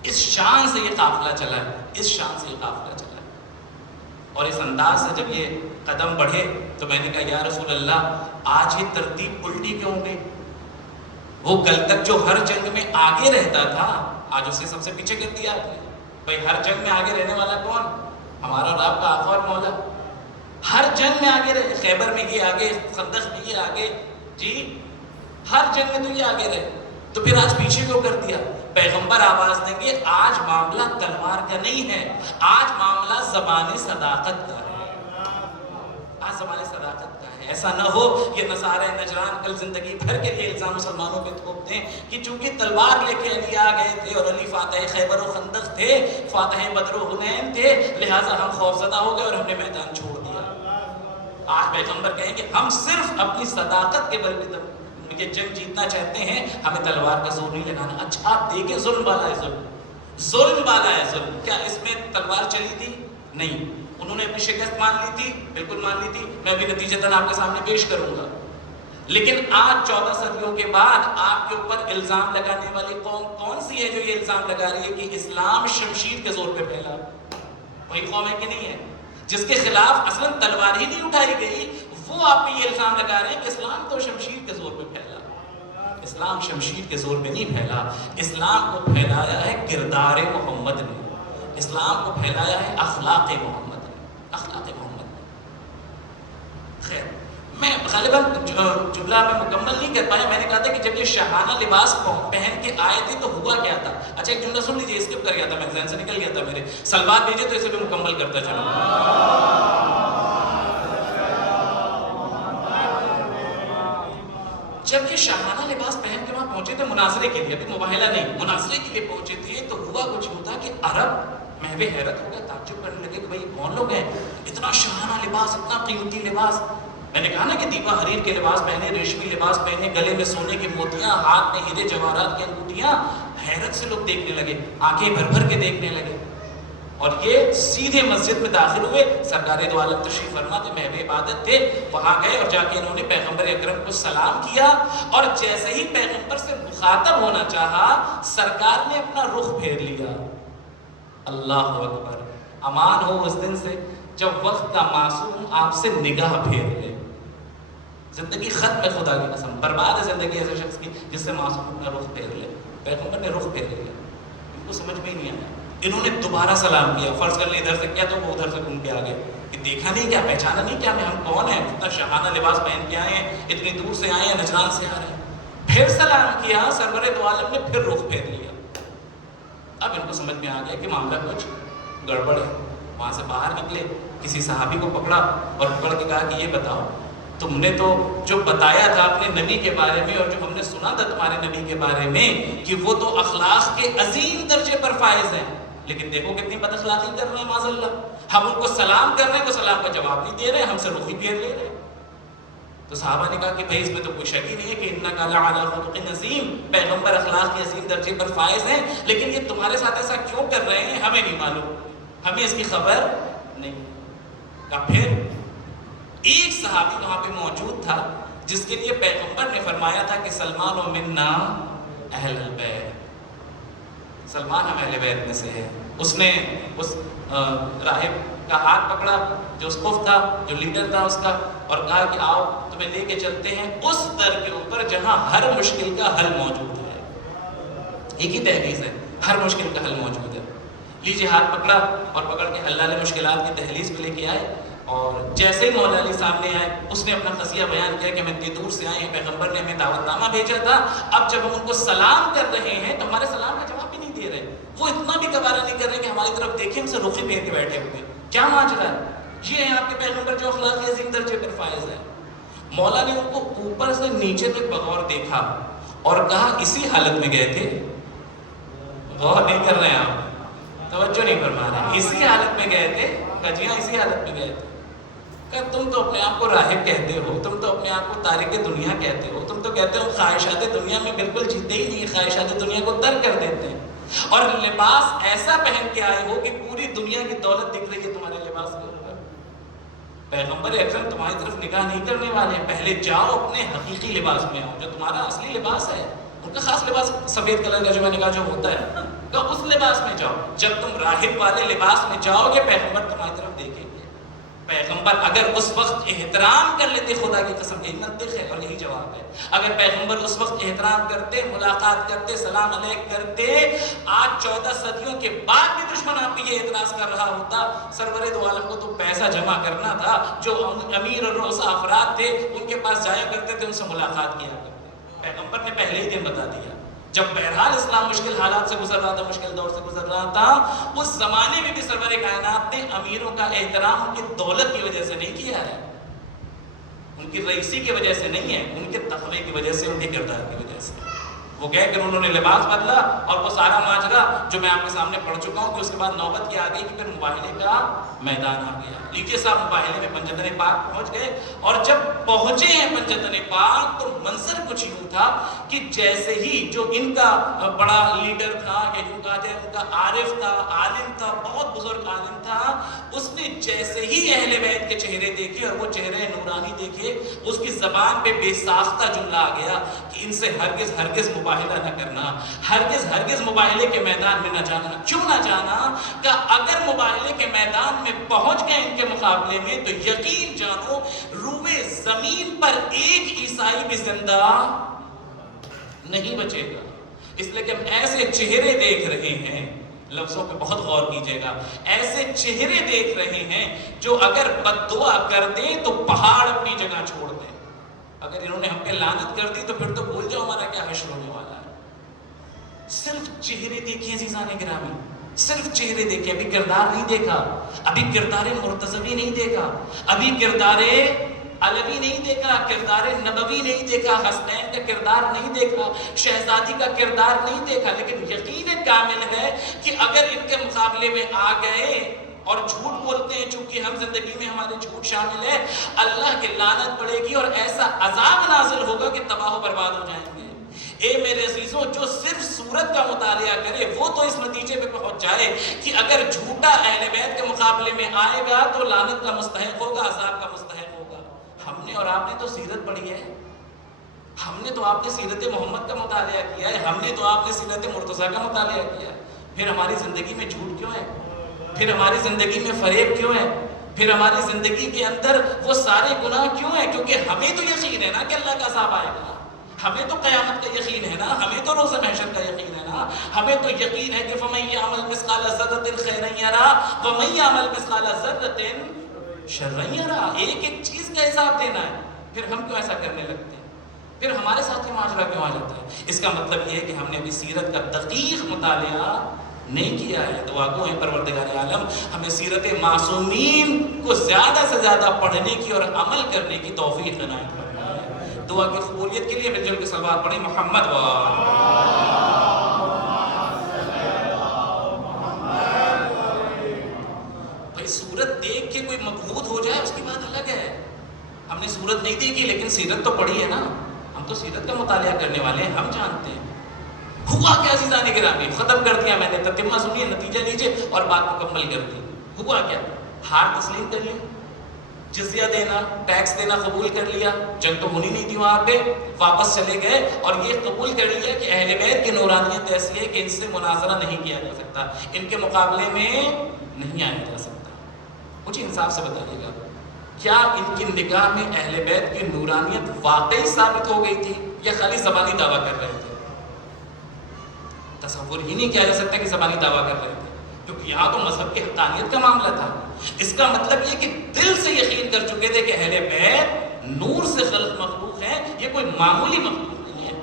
اس شان سے یہ قافلہ چلا ہے، اس شان سے یہ قافلہ چلا ہے. اور اس انداز سے جب یہ قدم بڑھے تو میں نے کہا یا رسول اللہ آج یہ ترتیب الٹی کیوں گئی؟ وہ کل تک جو ہر جنگ میں آگے رہتا تھا آج اسے سب سے پیچھے کر دیا آپ نے. بھائی ہر جنگ میں آگے رہنے والا کون؟ ہمارا اور آپ کا آقا اور مولا. ہر جنگ میں آگے رہے، خیبر میں یہ آگے، خندق میں یہ آگے، جی ہر جنگ میں تو یہ آگے رہے. تو پھر آج پیچھے کیوں کر دیا؟ پیغمبر آواز دیں گے آج معاملہ تلوار کا نہیں ہے، آج معاملہ زبان صداقت کا ہے. آج زبان صداقت کا ہے. ایسا نہ ہو یہ نصارہ نجران کل زندگی بھر کے لیے الزام مسلمانوں پہ تھوپ دیں کہ چونکہ تلوار لے کے علی آ گئے تھے اور علی فاتح خیبر و خندق تھے، فاتح بدر و حنین تھے، لہٰذا ہم خوفزدہ ہو گئے اور ہم نے میدان چھوڑ دیا. آج پیغمبر کہیں کہ ہم صرف اپنی صداقت کے بل پہ یہ جنگ جیتنا چاہتے ہیں، ہمیں تلوار کا زور نہیں لگانا. اچھا آپ دیکھیں ظلم والا ہے، ظلم والا ہے ظلم. کیا اس میں تلوار چلی تھی؟ نہیں. انہوں نے اپنی شکست مان لی تھی؟ بالکل مان لی تھی. میں بھی نتیجتاً آپ کے سامنے پیش کروں گا. لیکن آج 14 صدیوں کے بعد آپ کے اوپر الزام لگانے والی قوم کون سی ہے جو یہ الزام لگا رہی ہے کہ اسلام شمشیر کے زور پہ پھیلا؟ وہی قوم ہے کہ نہیں ہے جس کے خلاف اصلا تلوار ہی نہیں اٹھائی گئی، وہ آپ پہ یہ الزام لگا رہے ہیں کہ اسلام تو شمشیر کے زور پہ پھیلا۔ اسلام شمشیر کے زور پہ نہیں پھیلا، اسلام کو پھیلایا ہے کردار محمد نے، اسلام کو پھیلایا ہے اخلاق محمد نے، اخلاق محمد نے۔ خیر، میں غالباً جملہ میں مکمل نہیں کر پایا، میں نے کہا تھا کہ جب یہ شاہانہ لباس پہن کے آئے تھے تو ہوا کیا تھا؟ اچھا ایک جملہ سن لیجیے، اسکپ کر گیا تھا، میرے ذہن سے نکل گیا تھا میرے، سلوات بھیجے تو اسے بھی مکمل کرتا چلو۔ جب یہ شاہانہ لباس پہن کے وہاں پہنچے تھے مناظرے کے لیے، ابھی مباہلہ نہیں، مناظرے کے لیے پہنچے تھے، تو ہوا کچھ ہوتا کہ عرب محو حیرت ہو گئے، تعجب کرنے لگے کہ بھئی کون لوگ ہیں، اتنا شاہانہ لباس، اتنا قیمتی لباس۔ میں نے کہا نا کہ دیپا حریر کے لباس پہنے، ریشمی لباس پہنے، گلے میں سونے کی موتیاں، ہاتھ میں ہیرے جواہرات کی انگوٹیاں، حیرت سے لوگ دیکھنے لگے، آنکھیں بھر بھر کے دیکھنے لگے۔ اور یہ سیدھے مسجد میں داخل ہوئے، سرکار دو عالم تشریف فرما تھے، محو عبادت تھے، وہاں گئے اور جا کے انہوں نے پیغمبر اکرم کو سلام کیا، اور جیسے ہی پیغمبر سے مخاطب ہونا چاہا، سرکار نے اپنا رخ پھیر لیا۔ اللہ اکبر، امان ہو اس دن سے جب وقت کا معصوم آپ سے نگاہ پھیر لے۔ زندگی ختم ہے، خدا کی قسم، برباد ہے زندگی ایسے شخص کی جس سے معصوم اپنا رخ پھیر لے۔ پیغمبر نے رخ پھیر لیا، ان کو سمجھ میں ہی نہیں آیا، انہوں نے دوبارہ سلام کیا، فرض کر لیں ادھر سے کیا تو وہ ادھر سے گھوم کے آگے، کہ دیکھا نہیں کیا، پہچانا نہیں کیا ہم کون ہیں، اتنا شاہانہ لباس پہن کے آئے ہیں، اتنی دور سے آئے ہیں، نجران سے آ رہے ہیں۔ پھر سلام کیا، سرور دو عالم نے پھر رخ پھیر لیا۔ اب ان کو سمجھ میں آ گیا کہ معاملہ کچھ گڑبڑ ہے، وہاں سے باہر نکلے، کسی صحابی کو پکڑا اور پکڑ کے کہا کہ یہ بتاؤ تم نے تو جو بتایا تھا اپنے نبی کے بارے میں اور جو ہم نے سنا تھا تمہارے نبی کے بارے میں کہ وہ تو اخلاق کے عظیم درجے پر فائز ہیں، لیکن دیکھو کتنی بد اخلاقی کر رہے ہیں معاذ اللہ، ہم ان کو سلام کر رہے ہیں تو سلام کا جواب نہیں دے رہے، ہم سے رخ ہی پھیر لے رہے ہیں۔ تو صحابہ نے کہا کہ بھائی اس میں تو کوئی شک ہی نہیں ہے کہ انک لعلی خلق عظیم، پیغمبر اخلاق کے عظیم درجے پر فائز ہیں، لیکن یہ تمہارے ساتھ ایسا کیوں کر رہے ہیں ہمیں نہیں معلوم، ہمیں اس کی خبر نہیں۔ کہا پھر ایک صحابی وہاں پہ موجود تھا جس کے لیے پیغمبر نے فرمایا تھا کہ سلمان و منا اہل البیت، سلمان ہم اہل بیت میں سے ہے۔ اس نے اس راہب کا ہاتھ پکڑا جو اسقف تھا، جو لیڈر تھا اس کا، اور کہا کہ آؤ تمہیں لے کے چلتے ہیں اس در کے اوپر جہاں ہر مشکل کا حل موجود ہے۔ ایک ہی دہلیز ہے، ہر مشکل کا حل موجود ہے۔ لیجیے، ہاتھ پکڑا اور پکڑ کے حلال مشکلات کی دہلیز پہ لے کے آئے، اور جیسے ہی مولا علی سامنے آئے اس نے اپنا قضیہ بیان کیا کہ ہم اتنی دور سے آئے ہیں، پیغمبر نے ہمیں دعوت نامہ بھیجا تھا، اب جب ہم ان کو سلام کر رہے ہیں تو ہمارے سلام کا جواب بھی نہیں دے رہے، وہ اتنا بھی گوارا نہیں کر رہے کہ ہماری طرف دیکھیں، ہم سے رخی پھیر کے بیٹھے ہوئے، کیا ماجرا ہے؟ یہ ہیں آپ کے پیغمبر جو اخلاق عظیم درجے پر فائز ہے۔ مولا نے ان کو اوپر سے نیچے تک بغور دیکھا اور کہا اسی حالت میں گئے تھے؟ غور نہیں کر رہے ہیں آپ، توجہ نہیں فرما رہے، اسی حالت میں گئے تھے؟ کہا جی ہاں اسی حالت میں گئے تھے۔ کہ تم تو اپنے آپ کو راہب کہتے ہو، تم تو اپنے آپ کو تارک دنیا کہتے ہو، تم تو کہتے ہو خواہشات دنیا میں بالکل جیتے ہی نہیں، خواہشات دنیا کو ترک کر دیتے ہیں، اور لباس ایسا پہن کے آئے ہو کہ پوری دنیا کی دولت دکھ رہی ہے تمہارے لباس کے اوپر۔ پیغمبر اکرم تمہاری طرف نگاہ نہیں کرنے والے ہیں، پہلے جاؤ اپنے حقیقی لباس میں آؤ، جو تمہارا اصلی لباس ہے، ان کا خاص لباس سفید کلر کا جو میں نے کہا جو ہوتا ہے، کہ اس لباس میں جاؤ۔ جب تم راہب والے لباس میں جاؤ گے پیغمبر تمہاری طرف دیکھیں گے۔ پیغمبر اگر اس وقت احترام کر لیتے، خدا کی قسم یہی منطق ہے اور یہی جواب ہے، اگر پیغمبر اس وقت احترام کرتے، ملاقات کرتے، سلام علیک کرتے، آج 14 صدیوں کے بعد بھی دشمن آپ کو یہ اعتراض کر رہا ہوتا۔ سرور دو عالم کو تو پیسہ جمع کرنا تھا، جو امیر اور روسا افراد تھے ان کے پاس جایا کرتے تھے، ان سے ملاقات کیا کرتے۔ پیغمبر نے پہلے ہی دن بتا دیا، جب بہرحال اسلام مشکل حالات سے گزر رہا تھا، مشکل دور سے گزر رہا تھا، اس زمانے میں بھی سرور کائنات نے امیروں کا احترام ان کی دولت کی وجہ سے نہیں کیا ہے، ان کی رئیسی کی وجہ سے نہیں ہے، ان کے تقوی کی وجہ سے، ان کے کردار کی وجہ سے۔ وہ گئے، پھر انہوں نے لباس بدلا اور وہ سارا ماجرا جو میں آپ کے سامنے پڑھ چکا ہوں کہ اس کے بعد نوبت یہ آ گئی کہ پھر مباہلے کا میدان آ گیا۔ لیجیے صاحب، مباہلے میں پنجتن پاک پہنچ گئے، اور جب پہنچے ہیں پنجتن پاک تو منظر کچھ یوں تھا کہ جیسے ہی جو ان کا بڑا لیڈر تھا یا یوں کہا جائے ان کا عارف تھا، عالم تھا، بہت بزرگ عالم تھا، اس نے جیسے ہی اہل بیت کے چہرے دیکھے اور وہ چہرے نورانی دیکھے، اس کی زبان پہ بے ساختہ جملہ آ گیا کہ ان سے ہرگز ہرگز مباہلہ نہ کرنا، ہرگز ہرگز مباہلے کے میدان میں نہ جانا۔ کیوں نہ جانا؟ کہ اگر مباہلے کے میدان میں پہنچ گئے ان کے مقابلے میں تو یقین جانو روئے زمین پر ایک عیسائی بھی زندہ نہیں بچے گا۔ اس لیے کہ ہم ایسے چہرے دیکھ رہے ہیں، لفظوں پہ بہت غور کیجئے گا، ایسے چہرے دیکھ رہے ہیں جو اگر بد دعا کر دیں تو پہاڑ اپنی جگہ چھوڑ دیں۔ اگر انہوں نے ہم پہ لعنت کر دی تو پھر تو بھول جاؤ ہمارا کیا حشر ہونے والا ہے۔ صرف چہرے دیکھیں عزیزان گرامی، صرف چہرے دیکھیں، ابھی کردار نہیں دیکھا، ابھی کردار مرتضوی نہیں دیکھا، ابھی کردار علوی نہیں دیکھا، کردار نبوی نہیں دیکھا، حسنین کا کردار نہیں دیکھا، شہزادی کا کردار نہیں دیکھا، لیکن یقین کامل ہے کہ اگر ان کے مقابلے میں آ گئے اور جھوٹ بولتے ہیں، چونکہ ہم زندگی میں ہمارے جھوٹ شامل ہے، اللہ کی لعنت پڑے گی اور ایسا عذاب نازل ہوگا کہ تباہ و برباد ہو جائیں گے۔ اے میرے عزیزوں، جو صرف سورت کا مطالعہ کرے وہ تو اس نتیجے پہ پہنچ جائے کہ اگر جھوٹا اہل بیت کے مقابلے میں آئے گا تو لعنت کا مستحق ہوگا، عذاب کا مستحق ہوگا۔ ہم نے اور آپ نے تو سیرت پڑھی ہے، ہم نے تو آپ نے سیرت محمد کا مطالعہ کیا ہے، ہم نے تو آپ نے سیرت مرتضیٰ کا مطالعہ کیا ہے، پھر ہماری زندگی میں جھوٹ کیوں ہے؟ پھر ہماری زندگی میں فریب کیوں ہے؟ پھر ہماری زندگی کے اندر وہ سارے گناہ کیوں ہیں؟ کیونکہ ہمیں تو یقین ہے نا کہ اللہ کا عذاب آئے گا، ہمیں تو قیامت کا یقین ہے نا، ہمیں تو روز محشر کا یقین ہے نا، ہمیں تو یقین ہے کہ فَمَن يَعْمَلْ مِثْقَالَ ذَرَّةٍ خَيْرًا يَرَهُ وَمَن يَعْمَلْ مِثْقَالَ ذَرَّةٍ شَرًّا يَرَهُ۔ ایک ایک چیز کا حساب دینا ہے، پھر ہم کیوں ایسا کرنے لگتے ہیں؟ پھر ہمارے ساتھ یہ معاشرہ کیوں آ جاتا ہے؟ اس کا مطلب یہ ہے کہ ہم نے ابھی سیرت کا دقیق مطالعہ نہیں کیا ہے۔ دعا گو ہیں پروردگار عالم ہمیں سیرت معصومین کو زیادہ سے زیادہ پڑھنے کی اور عمل کرنے کی توفیق عنایت فرمائے۔ دعا کی قبولیت کے لیے مل جل کے صلوات پڑھیں محمد بھائی سورت دیکھ کے کوئی مبہوت ہو جائے اس کی بات الگ ہے، ہم نے سورت نہیں دیکھی لیکن سیرت تو پڑھی ہے نا، ہم تو سیرت کا مطالعہ کرنے والے ہیں، ہم جانتے ہیں۔ ہوا کیا عزیزان گرامی؟ ختم کر دیا میں نے، تتمہ سنیے، نتیجہ لیجئے اور بات مکمل کر دی۔ ہوا کیا؟ ہار تسلیم کر لی، جزیہ دینا، ٹیکس دینا قبول کر لیا، جنگ تو ہونی نہیں تھی وہاں پہ، واپس چلے گئے اور یہ قبول کر لیا کہ اہل بیت کی نورانیت ایسی ہے کہ ان سے مناظرہ نہیں کیا جا سکتا، ان کے مقابلے میں نہیں آیا جا سکتا۔ مجھے انصاف سے بتائیے گا، کیا ان کی نگاہ میں اہل بیت کی نورانیت واقعی ثابت ہو گئی تھی یا خالی زبانی دعویٰ کر رہے تھے؟ تصور ہی نہیں کیا جا سکتا کہ زبانی دعویٰ کر رہے تھے، کیونکہ یہاں تو مذہب کی حقانیت کا معاملہ تھا۔ اس کا مطلب یہ کہ دل سے یقین کر چکے تھے کہ اہل بیت نور سے خلق مخلوق ہیں، یہ کوئی معمولی مخلوق نہیں ہے،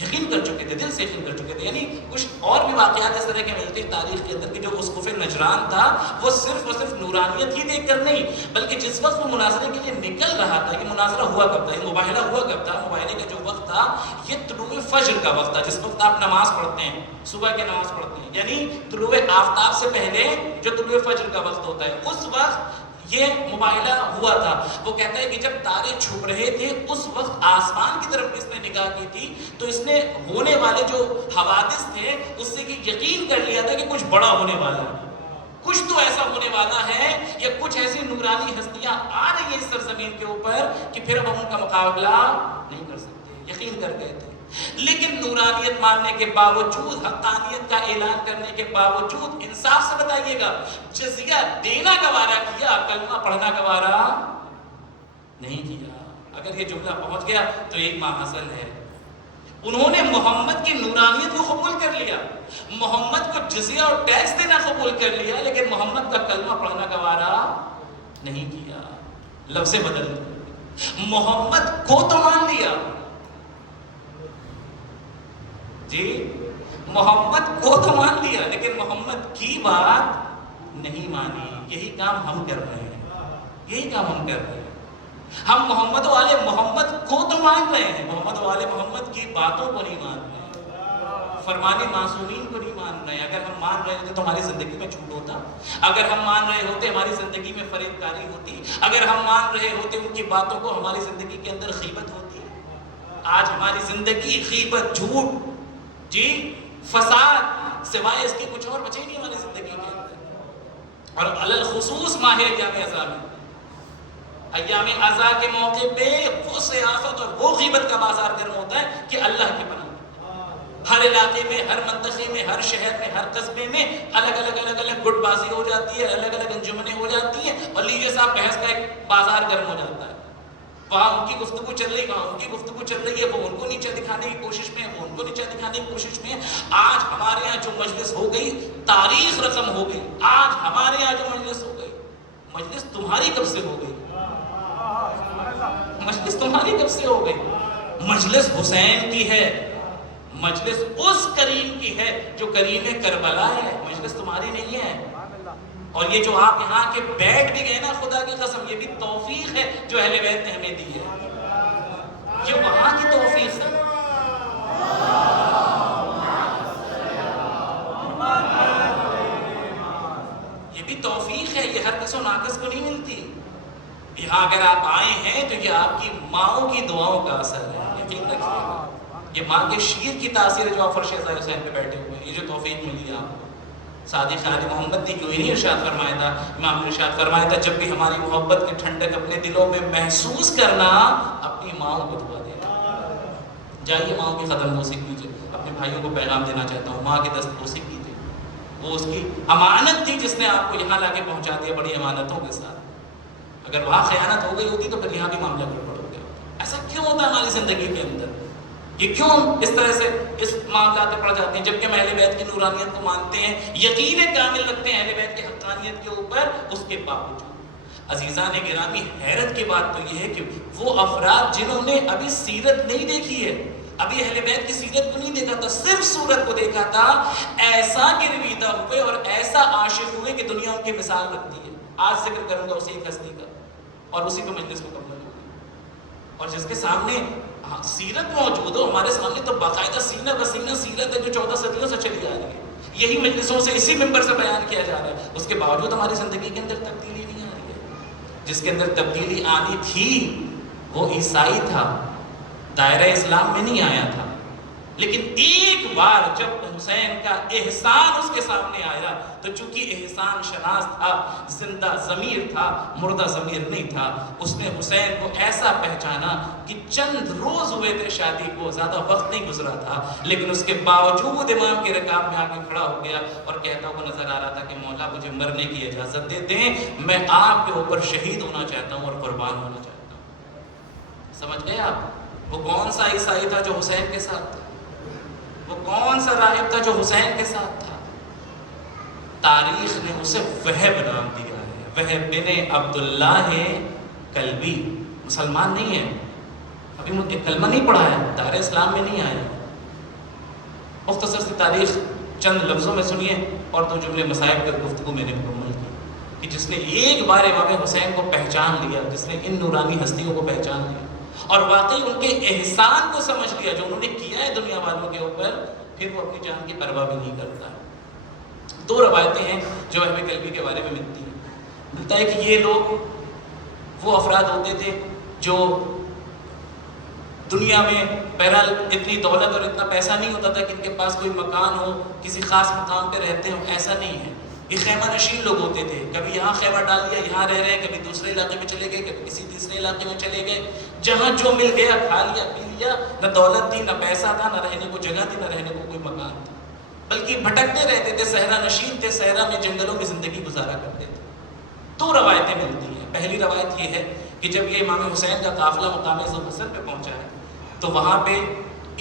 یقین کر چکے تھے، دل سے یقین کر چکے تھے۔ یعنی کچھ اور بھی واقعات اس طرح کے ملتے ہیں تاریخ کے اندر کہ جو اسقف نجران تھا وہ صرف اور صرف نورانیت ہی دیکھ کر نہیں، بلکہ جس وقت وہ مناظرے کے لیے نکل رہا تھا، یہ مناظرہ ہوا کب تھا، یہ مباہلہ ہوا کب تھا، مباہلے کا جو وقت تھا یہ طلوع فجر کا وقت تھا، جس وقت آپ نماز پڑھتے ہیں، صبح کی نماز پڑھتے ہیں، یعنی طلوع آفتاب سے پہلے جو طلوع فجر کا وقت ہوتا ہے، اس وقت یہ مباہلہ ہوا تھا۔ وہ کہتا ہے کہ جب تارے چھپ رہے تھے اس وقت آسمان کی طرف اس نے نگاہ کی تھی تو اس نے ہونے والے جو حوادث تھے اس سے یقین کر لیا تھا کہ کچھ بڑا ہونے والا ہے، کچھ تو ایسا ہونے والا ہے یا کچھ ایسی نورانی ہستیاں آ رہی ہیں اس سرزمین کے اوپر کہ پھر اب ہم ان کا مقابلہ نہیں کر سکتے، یقین کر گئے تھے۔ لیکن نورانیت ماننے کے باوجود، حقانیت کا اعلان کرنے کے باوجود، انصاف سے بتائیے گا، جزیہ دینا گوارا کیا، کلمہ پڑھنا گوارا نہیں کیا۔ اگر یہ جملہ پہنچ گیا تو ایک ماحصل ہے، انہوں نے محمد کی نورانیت کو قبول کر لیا، محمد کو جزیہ اور ٹیکس دینا قبول کر لیا، لیکن محمد کا کلمہ پڑھنا گوارا نہیں کیا۔ لفظ بدل، محمد کو تو مان لیا جی، محمد کو تو مان لیا لیکن محمد کی بات نہیں مانی۔ یہی کام ہم کر رہے ہیں، یہی کام ہم کر رہے ہیں۔ ہم محمد و آل محمد کو تو مان رہے ہیں، محمد و آل محمد کی باتوں کو نہیں مان رہے ہیں، فرمان معصومین کو نہیں مان رہے ہیں۔ اگر ہم مان رہے ہوتے تو ہماری زندگی میں جھوٹ ہوتا، اگر ہم مان رہے ہوتے ہماری زندگی میں فریب کاری ہوتی، اگر ہم مان رہے ہوتے ان کی باتوں کو ہماری زندگی کے اندر غیبت ہوتی۔ آج ہماری زندگی غیبت، جھوٹ، جی فساد، سوائے اس کے کچھ اور بچے نہیں ہماری زندگی کے اندر۔ اور علی الخصوص ماہ ایام عزا میں، ایام عزا کے موقع پہ وہ سیاست اور وہ غیبت کا بازار گرم ہوتا ہے کہ اللہ کے پناہ۔ ہر علاقے میں، ہر منطقے میں، ہر شہر میں، ہر قصبے میں الگ الگ گٹ بازی ہو جاتی ہے، الگ الگ انجمنیں ہو جاتی ہیں، اور لیجیے صاحب بحث کا ایک بازار گرم ہو جاتا ہے۔ وہاں ان کی گفتگو چل رہی ہے، وہاں ان کی گفتگو چل رہی ہے، وہ ان کو نیچے دکھانے کی کوشش میں ہے، وہ ان کو نیچے دکھانے کی کوشش میں ہے۔ آج ہمارے یہاں جو مجلس ہو گئی تاریخ رقم ہو گئی، آج ہمارے یہاں جو مجلس ہو گئی، مجلس تمہاری کب سے ہو گئی؟ مجلس تمہاری کب سے ہو گئی؟ مجلس حسین کی ہے، مجلس اس کریم کی ہے جو کریم کربلا ہے، مجلس تمہاری نہیں ہے۔ اور یہ جو آپ یہاں کے بیٹھ بھی گئے نا، خدا کی قسم یہ بھی توفیق ہے جو اہل بیت نے ہمیں دی ہے، یہ وہاں کی توفیق ہے۔ یہ بھی توفیق ہے، یہ ہر کس و ناقص کو نہیں ملتی۔ یہاں اگر آپ آئے ہیں تو یہ آپ کی ماؤں کی دعاؤں کا اثر ہے، یقین رکھیے گا۔ یہ ماں کے شیر کی تاثیر ہے جو آپ فرش عزا حسین پہ بیٹھے ہوئے ہیں، یہ جو توفیق ملی ہے آپ کو۔ صادق آل محمد نے کیوں ہی نہیں ارشاد فرمایا تھا، امام نے ارشاد فرمایا تھا جب بھی ہماری محبت کی ٹھنڈک اپنے دلوں میں محسوس کرنا، اپنی ماؤں کو دعا دینا۔ جائیے ماؤں کی قدم بوسی کیجیے۔ اپنے بھائیوں کو پیغام دینا چاہتا ہوں، ماں کی دست بوسی کیجیے، وہ اس کی امانت تھی جس نے آپ کو یہاں لا کے پہنچا دیا بڑی امانتوں کے ساتھ۔ اگر وہاں خیانت ہو گئی ہوتی تو پھر یہاں بھی معاملہ گڑبڑ ہو گیا ہوتا۔ ایسا کیوں ہوتا ہے ہماری زندگی کے اندر؟ یہ کیوں اس طرح سے اس معاملات میں پڑ جاتے ہیں جبکہ ہم اہل بیت کی نورانیت کو مانتے ہیں، یقین کامل رکھتے ہیں اہل بیت کی حقانیت کے اوپر، اس کے باوجود عزیزان گرامی حیرت کی بات تو یہ ہے کہ وہ افراد جنہوں نے ابھی سیرت نہیں دیکھی ہے، ابھی اہل بیت کی سیرت کو نہیں دیکھا تھا، صرف صورت کو دیکھا تھا، ایسا گرویدہ ہوئے اور ایسا عاشق ہوئے کہ دنیا ان کی مثال رکھتی ہے۔ آج ذکر کروں گا اسی ایک ہستی کا اور اسی پہ مجلس کو کمل ہوگی، اور جس کے سامنے سیرت موجود ہو، ہمارے سامنے تو باقاعدہ سینہ بسینہ سیرت ہے جو 14 صدیوں سے چلی آ رہی ہے، یہی مجلسوں سے اسی ممبر سے بیان کیا جا رہا ہے، اس کے باوجود ہماری زندگی کے اندر تبدیلی نہیں آ رہی ہے۔ جس کے اندر تبدیلی آنی تھی وہ عیسائی تھا، دائرہ اسلام میں نہیں آیا تھا، لیکن ایک بار جب حسین کا احسان اس کے سامنے آیا تو چونکہ احسان شناس تھا، زندہ ضمیر تھا، مردہ ضمیر نہیں تھا، اس نے حسین کو ایسا پہچانا کہ چند روز ہوئے تھے شادی کو، زیادہ وقت نہیں گزرا تھا، لیکن اس کے باوجود امام کے رکاب میں آ کے کھڑا ہو گیا اور کہتا ہوا نظر آ رہا تھا کہ مولا مجھے مرنے کی اجازت دے دیں، میں آپ کے اوپر شہید ہونا چاہتا ہوں اور قربان ہونا چاہتا ہوں۔ سمجھ گئے آپ؟ وہ کون سا عیسائی تھا جو حسین کے ساتھ تھا؟ وہ کون سا راہب تھا جو حسین کے ساتھ تھا؟ تاریخ نے اسے وہب نام دیا ہے، وہب بن عبداللہ کلبی، مسلمان نہیں ہے، ابھی مجھے کلمہ نہیں پڑھا ہے، دائرہ اسلام میں نہیں آیا۔ مختصر سی تاریخ چند لفظوں میں سنیے اور دو جملے مصائب پر گفتگو میں نے مکمل کی کہ جس نے ایک بار امام حسین کو پہچان لیا، جس نے ان نورانی ہستیوں کو پہچان لیا اور واقعی ان کے احسان کو سمجھ لیا جو انہوں نے کیا ہے دنیا والوں کے اوپر، پھر وہ اپنی جان کی پرواہ بھی نہیں کرتا ہے۔ دو روایتیں ہیں جو وہب کلبی کے بارے میں ملتی ہیں۔ ملتا ہے کہ یہ لوگ وہ افراد ہوتے تھے جو دنیا میں بہرحال اتنی دولت اور اتنا پیسہ نہیں ہوتا تھا کہ ان کے پاس کوئی مکان ہو، کسی خاص مقام پہ رہتے ہوں، ایسا نہیں ہے۔ یہ خیمہ نشین لوگ ہوتے تھے، کبھی یہاں خیمہ ڈال دیا، یہاں رہ رہے ہیں، کبھی دوسرے علاقے میں چلے گئے، کبھی کسی تیسرے علاقے میں چلے گئے، جہاں جو مل گیا کھا لیا پی لیا، نہ دولت تھی، نہ پیسہ تھا، نہ رہنے کو جگہ تھی، نہ رہنے کو کوئی مکان تھا، بلکہ بھٹکتے رہتے تھے، صحرا نشین تھے، صحرا میں جنگلوں میں زندگی گزارا کرتے تھے۔ دو روایتیں ملتی ہیں۔ پہلی روایت یہ ہے کہ جب یہ امام حسین کا قافلہ مقام ذو حسن پہ پہنچا ہے تو وہاں پہ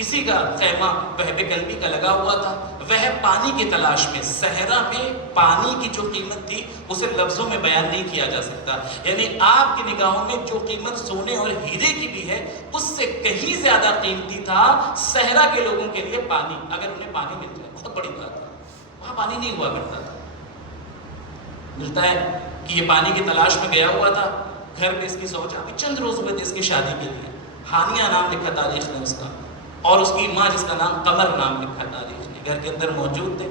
اسی کا خیمہ وہب کلبی کا لگا ہوا تھا۔ وہ پانی کی تلاش میں، صحرا میں پانی کی جو قیمت تھی اسے لفظوں میں بیان نہیں کیا جا سکتا، یعنی آپ کی نگاہوں میں جو قیمت سونے اور ہیرے کی بھی ہے اس سے کہیں زیادہ قیمتی تھا صحرا کے لوگوں کے لیے پانی۔ اگر انہیں پانی مل جائے بہت بڑی بات ہے، وہاں پانی نہیں ہوا کرتا تھا۔ ملتا ہے کہ یہ پانی کی تلاش میں گیا ہوا تھا، گھر میں اس کی زوجہ ابھی چند روز ہوئے تھے اس کی شادی کے لیے، ہانیہ نام لکھا تاریخ نے اس کا، اور اس کی ماں جس کا نام قمر نام لکھا تاریخ نے، گھر کے اندر موجود تھے،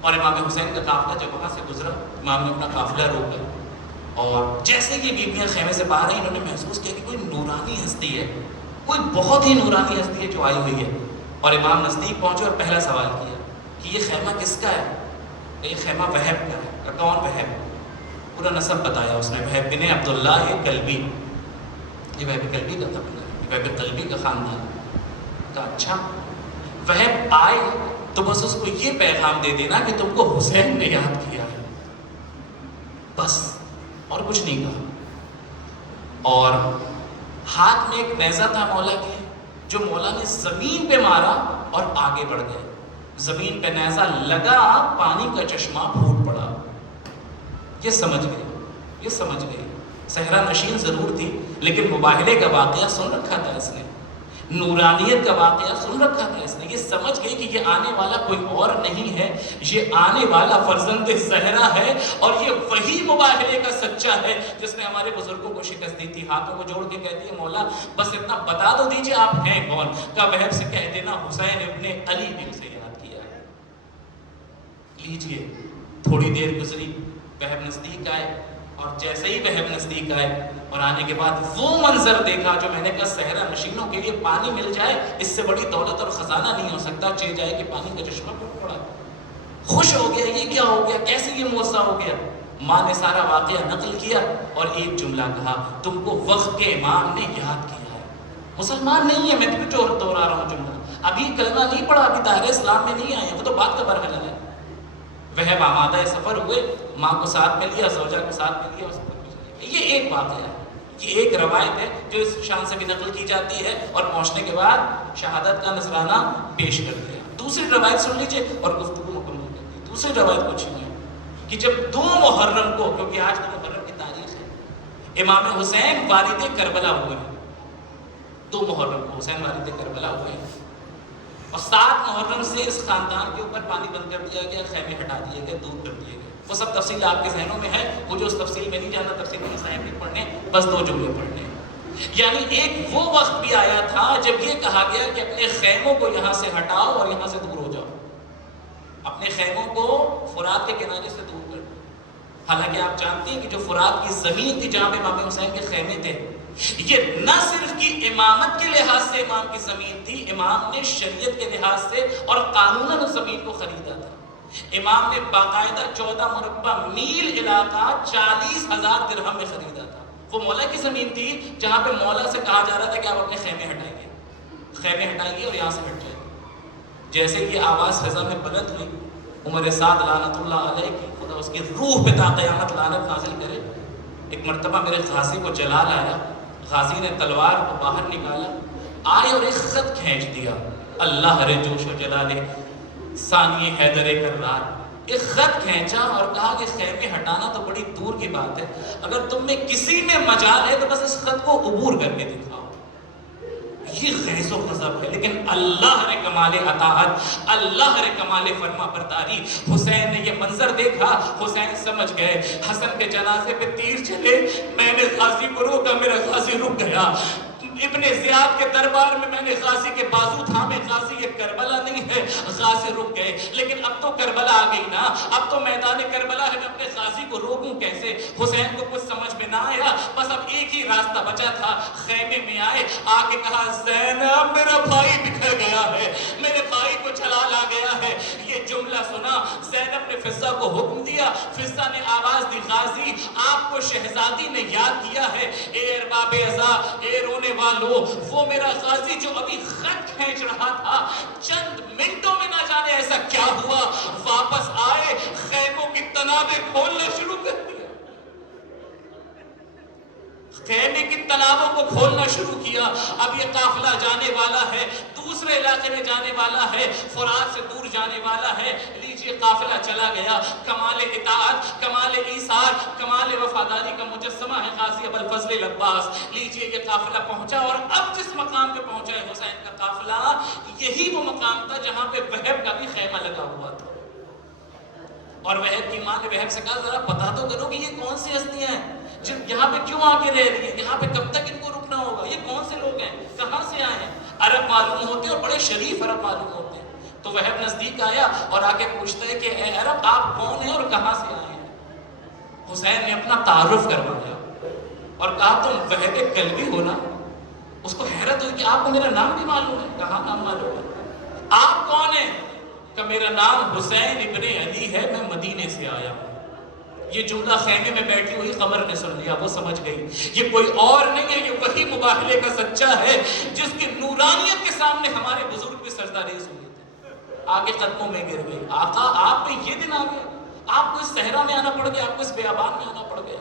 اور امام حسین کا قافلہ جب وہاں سے گزرا، امام نے اپنا قافلہ روکا، اور جیسے یہ بیویاں خیمے سے باہر آئیں، انہوں نے محسوس کیا کہ کوئی نورانی ہستی ہے، کوئی بہت ہی نورانی ہستی ہے جو آئی ہوئی ہے، اور امام نزدیک پہنچے اور پہلا سوال کیا کہ یہ خیمہ کس کا ہے؟ کہ یہ خیمہ وہب کا ہے۔ کہ کون وہب؟ پورا نسب بتایا اس نے، وہب بن عبداللہ کلبی، یہ وہب کلبی کا تھا، وہب کلبی کا خاندان کا۔ اچھا، وہب آئے تو بس اس کو یہ پیغام دے دینا کہ تم کو حسین نے یاد کیا ہے، بس، اور کچھ نہیں کہا۔ اور ہاتھ میں ایک نیزہ تھا مولا کے، جو مولا نے زمین پہ مارا اور آگے بڑھ گئے، زمین پہ نیزہ لگا، پانی کا چشمہ پھوٹ پڑا۔ یہ سمجھ گئے، یہ سمجھ گئے، صحرا نشین ضرور تھی لیکن مباہلے کا واقعہ سن رکھا تھا اس نے، نورانیت کا واقعہ سن رکھا تھا اس نے، یہ سمجھ گئی کہ یہ آنے والا کوئی اور نہیں ہے، یہ آنے والا فرزند زہرا ہے، اور یہ وہی مباہلے کا سچا ہے جس نے ہمارے بزرگوں کو شکست دی تھی۔ ہاتھوں کو جوڑ کے کہتی ہے مولا بس اتنا بتا دو دیجئے آپ ہیں کون؟ کا وہب سے کہہ دینا حسین ابن علی نے اسے یاد کیا ہے۔ لیجئے، تھوڑی دیر گزری، وہب نزدیک آئے، اور جیسے ہی وہب نزدیک آئے اور آنے کے بعد وہ منظر دیکھا جو میں نے کہا صحرا نشینوں کے لیے پانی مل جائے اس سے بڑی دولت اور خزانہ نہیں ہو سکتا، چل جائے کہ پانی کا چشمہ پھوٹ پڑا۔ خوش ہو گیا، یہ کیا ہو گیا، کیسے یہ معجزہ ہو گیا؟ ماں نے سارا واقعہ نقل کیا اور ایک جملہ کہا، تم کو وقت کے امام نے یاد کیا ہے۔ مسلمان نہیں ہے، میں کیوں دوہرا رہا ہوں جملہ، ابھی کلمہ نہیں پڑھا، ابھی دائرہ اسلام میں نہیں آئے، وہ تو بات کا برحل ہے۔ وہ آمادہ سفر ہوئے، ماں کو ساتھ میں لیا، زوجہ کو ساتھ میں لیا، یہ ایک واقعہ ہے، یہ ایک روایت ہے جو اس شان سے بھی نقل کی جاتی ہے، اور پہنچنے کے بعد شہادت کا نذرانہ پیش کر دیا۔ دوسری روایت سن لیجئے اور گفتگو مکمل کرتے ہیں۔ دوسری روایت کچھ نہیں ہے کہ جب 2 محرم کو، کیونکہ آج 2 محرم کی تاریخ ہے، امام حسین والد کربلا ہوئے ہیں، 2 محرم کو حسین والد کربلا ہوئے ہیں، اور 7 محرم سے اس خاندان کے اوپر پانی بند کر دیا گیا، خیمے ہٹا دیے گئے، دور کر دیے گئے۔ وہ سب تفصیل آپ کے ذہنوں میں ہے، مجھے اس تفصیل میں نہیں جانا، تفصیل میں مسائل نہیں پڑھنے، بس 2 جملے پڑھنے۔ یعنی ایک وہ وقت بھی آیا تھا جب یہ کہا گیا کہ اپنے خیموں کو یہاں سے ہٹاؤ اور یہاں سے دور ہو جاؤ، اپنے خیموں کو فرات کے کنارے سے دور کر دو۔ حالانکہ آپ جانتے ہیں کہ جو فرات کی زمین تھی جہاں پہ امام حسین کے خیمے تھے، یہ نہ صرف کہ امامت کے لحاظ سے امام کی زمین تھی، امام نے شریعت کے لحاظ سے اور قانوناً اس زمین کو خریدا تھا۔ امام نے باقاعدہ 14 مربع میل علاقہ 40,000 درہم میں خریدا تھا۔ وہ مولا کی زمین تھی جہاں پہ مولا سے کہا جا رہا تھا کہ آپ اپنے خیمے ہٹائیے، خیمے ہٹائیے اور یہاں سے ہٹ جائیں۔ جیسے یہ آواز فضا میں بلند ہوئی، عمر سعد لعنت اللہ علیہ کی، خدا اس کی روح پہ تا قیامت لعنت نازل کرے، ایک مرتبہ میرے غازی کو جلال آیا، غازی نے تلوار کو باہر نکالا، آئے اور ایک خط کھینچ دیا، اللہ رے جوش و جلالے ثانی حیدر کرار، ایک خط کھینچا اور کہا کہ خیمے ہٹانا تو بڑی دور کی بات ہے، اگر تم میں کسی میں مجال ہے تو بس اس خط کو عبور کر کے دکھاؤ۔ یہ غیظ و غضب ہے، لیکن اللہ نے کمال اطاعت، اللہ نے کمال فرما برداری۔ حسین نے یہ منظر دیکھا، حسین سمجھ گئے، حسن کے جنازے پہ تیر چلے، میں نے غازی کو روکا، میرا غازی رک گیا۔ ابن زیاد کے دربار میں نے غازی کے بازو تھامے، غازی یہ کربلا نہیں ہے، غازی رک گئے، لیکن اب تو کربلا آ گئی نا، اب تو میدان کربلا ہے، میں اپنے غازی کو روکوں کیسے؟ حسین کو کچھ سمجھ میں نہ آیا، بس اب ایک ہی راستہ بچا تھا، خیمے میں آئے، آ کے کہا زینب میرا بھائی بکھر گیا ہے، میرے بھائی کو جلال آ گیا ہے۔ یہ جملہ سنا، زینب نے فضہ کو حکم دیا، فضہ نے آواز دی، غازی آپ کو شہزادی نے یاد کیا ہے، اے ارباب عزا، اے رونے والو، وہ میرا غازی جو ابھی خط کھینچ رہا تھا، چند منٹوں میں نہ جانے ایسا کیا ہوا، واپس آئے، خیموں کی تنابیں کھولنا شروع کر دیا، خیمے کی تنابوں کو کھولنا شروع کیا۔ اب یہ قافلہ جانے والا ہے، دوسرے علاقے میں جانے والا ہے، فرات سے دور جانے والا ہے۔ لیجئے قافلہ چلا گیا، کمال اطاعت، کمال ایثار، کمال وفاداری کا مجسمہ ہے غازی ابو الفضل العباس۔ لیجئے یہ قافلہ پہنچا، اور اب جس مقام پہ پہنچا ہے حسین کا قافلہ، یہی وہ مقام تھا جہاں پہ وہب کا بھی خیمہ لگا ہوا تھا۔ اور وہب کی ماں نے وہب سے کہا ذرا پتا تو کرو کہ یہ کون سی ہستیاں ہیں، جب یہاں پہ کیوں آ کے رہ رہی ہے؟ یہاں پہ کب تک ان کو رکنا ہوگا؟ یہ کون سے لوگ ہیں؟ کہاں سے آئے ہیں؟ عرب معلوم ہوتے ہیں اور بڑے شریف عرب معلوم ہوتے ہیں. تو وہب نزدیک آیا اور آ کے پوچھتا ہے کہ اے عرب آپ کون ہیں اور کہاں سے آئے ہیں؟ حسین نے اپنا تعارف کروایا اور کہا تم وہب کلبی ہو نا؟ اس کو حیرت ہوئی کہ آپ کو میرا نام بھی معلوم ہے. کہاں نام معلوم ہے؟ آپ کون ہیں؟ کہ میرا نام حسین ابن علی ہے، میں مدینے سے آیا ہوں. یہ جملہ خیمے میں بیٹھی ہوئی قمر نے سن لیا، وہ سمجھ گئی یہ کوئی اور نہیں ہے، یہ وہی مباہلے کا سچا ہے جس کی نورانیت کے سامنے ہمارے بزرگ بھی سجدہ ریز ہوئے تھے. آگے قدموں میں گر گئی. آقا آپ پہ یہ دن آ گئے، آپ کو اس صحرا میں آنا پڑ گیا، آپ کو اس بیابان میں آنا پڑ گیا.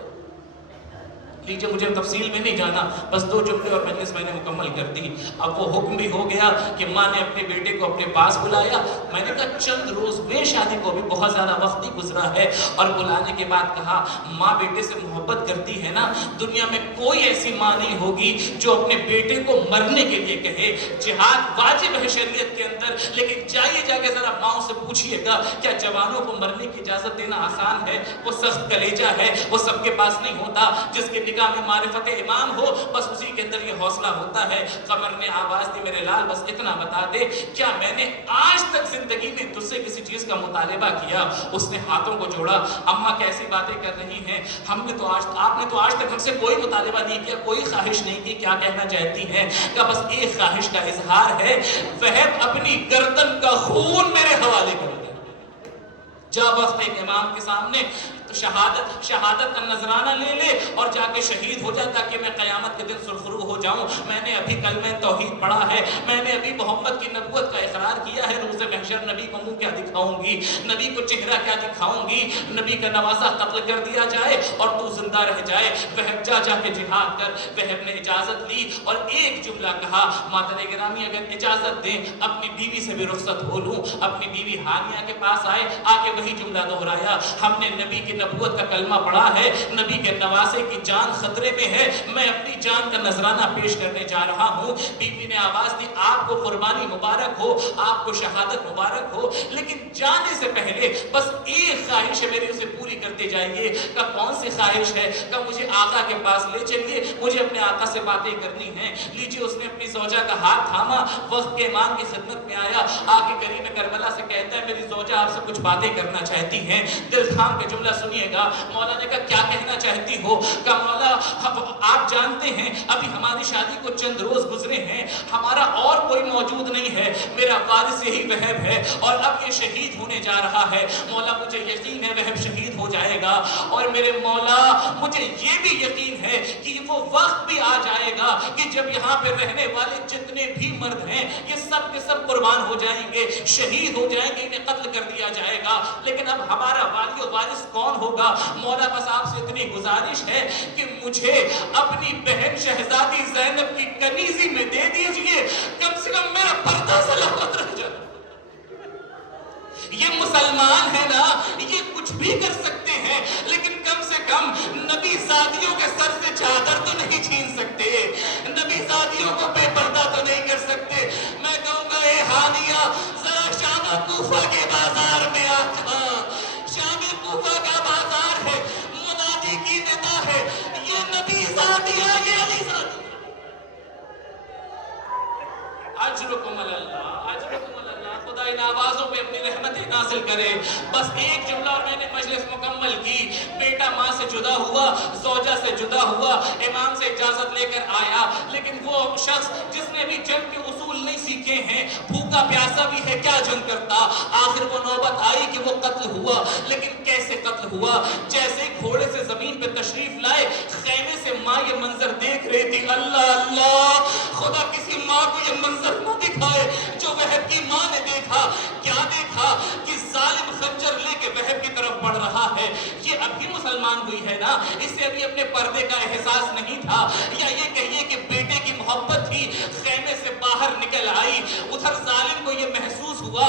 لیجیے مجھے تفصیل میں نہیں جانا، بس 2 جملے اور مجلس میں نے مکمل کر دی. اب وہ حکم بھی ہو گیا کہ ماں نے اپنے بیٹے کو اپنے پاس بلایا. میں نے کہا چند روز بے شادی کو بھی بہت زیادہ وقت ہی گزرا ہے، اور بلانے کے بعد کہا ماں بیٹے سے محبت کرتی ہے نا، دنیا میں کوئی ایسی ماں نہیں ہوگی جو اپنے بیٹے کو مرنے کے لیے کہے. جہاد واجب ہے شریعت کے اندر، لیکن جائیے جا کے ذرا ماؤں سے پوچھئے گا کیا جوانوں کو مرنے کی اجازت دینا آسان ہے؟ وہ سخت کلیجہ ہے، وہ سب کے پاس نہیں ہوتا. جس کے نگاہ میں معرفت امام ہو بس اسی کے اندر یہ حوصلہ ہوتا ہے. قمر نے آواز دی میرے لال بس اتنا بتا دے، کیا میں نے آج تک زندگی میں تجھ سے کسی چیز کا مطالبہ کیا؟ اس نے ہاتھوں کو جوڑا. اماں کیسی باتیں کر رہی ہیں، آپ نے تو آج تک ہم سے کوئی مطالبہ نہیں کیا، کوئی خواہش نہیں کی. کیا کہنا چاہتی ہیں؟ کہ بس ایک خواہش کا اظہار ہے، وہب اپنی گردن کا خون میرے حوالے کر دے. جا وقت ایک امام کے سامنے تو شہادت کا نذرانہ لے لے اور جا کے شہید ہو جا تاکہ میں قیامت کے دن سرخرو ہو جاؤں. میں نے ابھی کلمہ توحید پڑھا ہے، میں نے ابھی محمد کی نبوت کا اقرار کیا ہے. روز محشر نبی کو منہ کیا دکھاؤں گی، نبی کو چہرہ کیا دکھاؤں گی؟ نبی کا نواسہ قتل کر دیا جائے اور تو زندہ رہ جائے. وہب جا کے جہاد کر. وہب نے اجازت لی اور ایک جملہ کہا مادر گرامی اگر اجازت دیں اپنی بیوی سے بھی رخصت ہو لوں. اپنی بیوی ہانیہ کے پاس آئے، آ کے وہی جملہ دہرایا، ہم نے نبی کی نبوت کا کلمہ پڑھا ہے، نبی کے نواسے کی جان خطرے میں ہے، میں اپنی جان کا نذرانہ پیش کرنے جا رہا ہوں. بیوی نے آواز دی آپ کو قربانی مبارک ہو، آپ کو شہادت مبارک ہو، لیکن جانے سے پہلے بس ایک خواہش ہے میری، اسے پوری کرتے جائیے. کہ کون سی خواہش ہے؟ کہ مجھے آقا کے پاس لے چلیے، مجھے اپنے آقا سے باتیں کرنی ہیں. لیجیے اس نے اپنی زوجہ کا ہاتھ تھاما، وقت کے امام کی خدمت میں آیا، آ کے کریم کربلا سے کہتا ہے میری زوجہ آپ سے کچھ باتیں کرنا چاہتی ہیں. دل تھام کے جملہ سنیے گا. مولا نے کہا کیا کہنا چاہتی ہو؟ کہ مولا آپ جانتے ہیں ابھی ہماری شادی کو چند روز گزرے ہیں، ہمارا اور کوئی موجود نہیں ہے، میرا وارث یہی وہب ہے اور اب یہ شہید ہونے جا رہا ہے. مولا مجھے یقین ہے وہب شہید ہو جائے گا، اور میرے مولا مجھے یہ بھی یقین ہے کہ وہ وقت بھی آ جائے گا کہ جب یہاں پہ رہنے والے جتنے بھی مرد ہیں یہ سب کے سب قربان ہو جائیں گے، شہید ہو جائیں گے، انہیں قتل کر دیا جائے گا. لیکن اب ہمارا والی و وارث کون ہوگا؟ مولا بس آپ سے اتنی گزارش ہے کہ مجھے اپنی بہن شہزادی زینب کی کنیزی میں دے دیجئے، کم سے کم میرا پردہ سلامت رہ جائے. یہ مسلمان ہے نا، یہ کچھ بھی کر سکتے ہیں، لیکن کم سے کم نبی زادیوں کے سر سے چادر تو نہیں چھین سکتے، نبی زادیوں کو بے پردہ تو نہیں کر سکتے. میں کہوں گا اے ہانیہ ذرا شام کوفہ کے بازار میں آ جا. شام کوفہ کا بازار ہے، منادی کی ندا ہے، یہ نبی زادیہ، یہ علی زادیہ. اجرکم اللہ، اجرکم اللہ. خدا ان آوازوں پہ اپنی رحمتیں نازل کرے. بس ایک جملہ اور میں نے مجلس مکمل کی. بیٹا ماں سے جدا ہوا، زوجہ سے جدا ہوا، امام سے اجازت لے کر آیا، لیکن وہ شخص جس نے بھی جنگ کے اصول نہیں سیکھے ہیں، بھوکا پیاسا بھی ہے، کیا جنگ کرتا؟ آخر وہ نوبت آئی کہ وہ قتل ہوا. لیکن کیسے قتل ہوا؟ جیسے ہی گھوڑے سے زمین پہ تشریف لائے، خیمے سے ماں یہ منظر دیکھ رہی تھی. اللہ اللہ، خدا کسی ماں کو یہ منظر نہ دکھائے جو وہب کی ماں نے دیکھا. کیا دیکھا؟ کہ ظالم خنجر لے کے وہب کی طرف بڑھ رہا ہے. یہ ابھی مسلمان ہوئی ہے نا، اسے ابھی اپنے پردے کا احساس نہیں تھا، یا یہ کہیے کہ بیٹے کی محبت تھی. خیمے سے باہر نکل آئی، ادھر ظالم کو یہ محسوس ہوا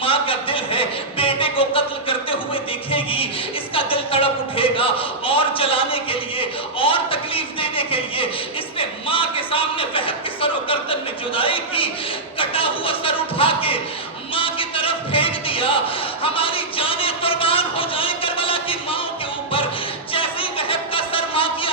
ماں کا دل ہے، بیٹے کو قتل کرتے ہوئے دیکھے گی، اس کا دل تڑپ اٹھے گا اور جلانے کے لیے اور تکلیف دینے کے لیے. اس نے ماں کے سامنے وہب کے سر و گردن میں جدائی کی، کٹا ہوا سر اٹھا کے ماں کی طرف پھینک دیا. ہماری جانیں قربان ہو جائیں کربلا کی ماں کے اوپر. جیسے ہی وہب کا سر ماں کی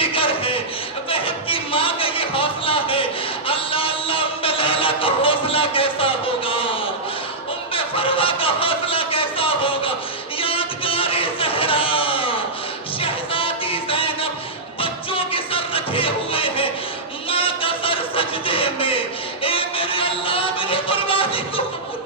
جگر ہے، بہن کی ماں کا یہ حوصلہ ہے. اللہ اللہ ام لیلا کا حوصلہ کیسا ہوگا، ام فروا کا حوصلہ کیسا ہوگا. یادگار زہرا شہزادی زینب بچوں کے سر رکھے ہوئے ہیں، ماں کا سر سجدے میں. اے میرے اللہ میری قربانی کو قبول.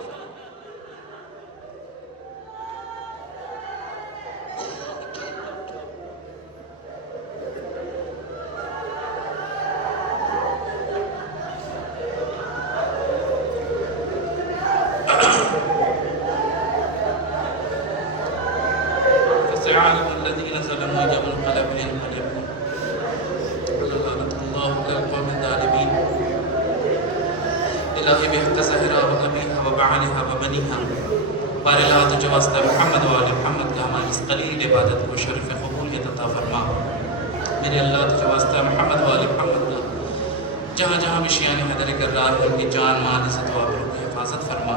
فسيعلم الذين ظلموا يوم القلب ينقلبون ولعنة الله على القوم الظالمين. الہی بحق زہرا و ابیہا و بعلہا و بنیہا بار اللہ تجھے واسطہ محمد و آل محمد کا ہماری اس قلیل عبادت کو شرف قبولیت عطا فرما. میرے اللہ تجھے واسطہ محمد و آل محمد کا جہاں جہاں بھی شیعہ حیدر کر رہا ہے ان کی جان مال عزت و آبرو کی حفاظت فرما.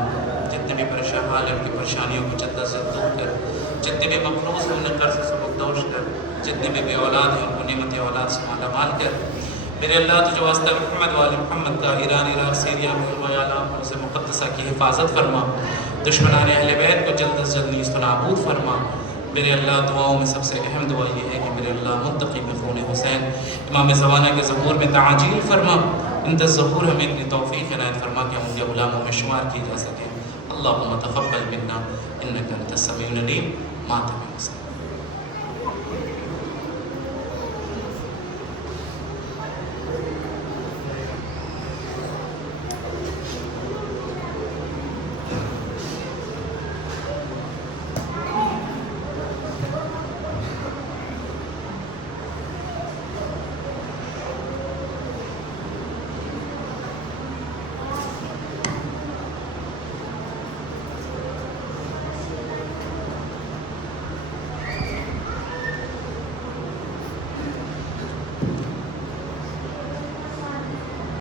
جتنے بھی پریشان حال ہیں ان کی پریشانیوں کو جدہ سے دور کر. جتنے بھی مقروض ہیں انہیں قرض سے مقدوش کر. جتنے بھی بے اولاد ہیں ان کو نعمت اولاد سے مالا مال کر. میرے اللہ تجھے واسطہ محمد و آل محمد کا ایران عراق سیریا میں عالم سے مقدسہ کی حفاظت فرما. دشمنان اہل بیت کو جلد از جلد نیست و نابود فرما. میرے اللہ دعاؤں میں سب سے اہم دعا یہ ہے کہ میرے اللہ منتقی میں خون حسین امام زمانہ کے ظہور میں تعجیل فرما. انت الظہور ہمیں اتنی توفیق عنایت فرما کہ ہم ان کے غلاموں میں شمار کی جا سکیں. اللہم تقبل منا انک انت السمیع العلیم. ماتم حسین.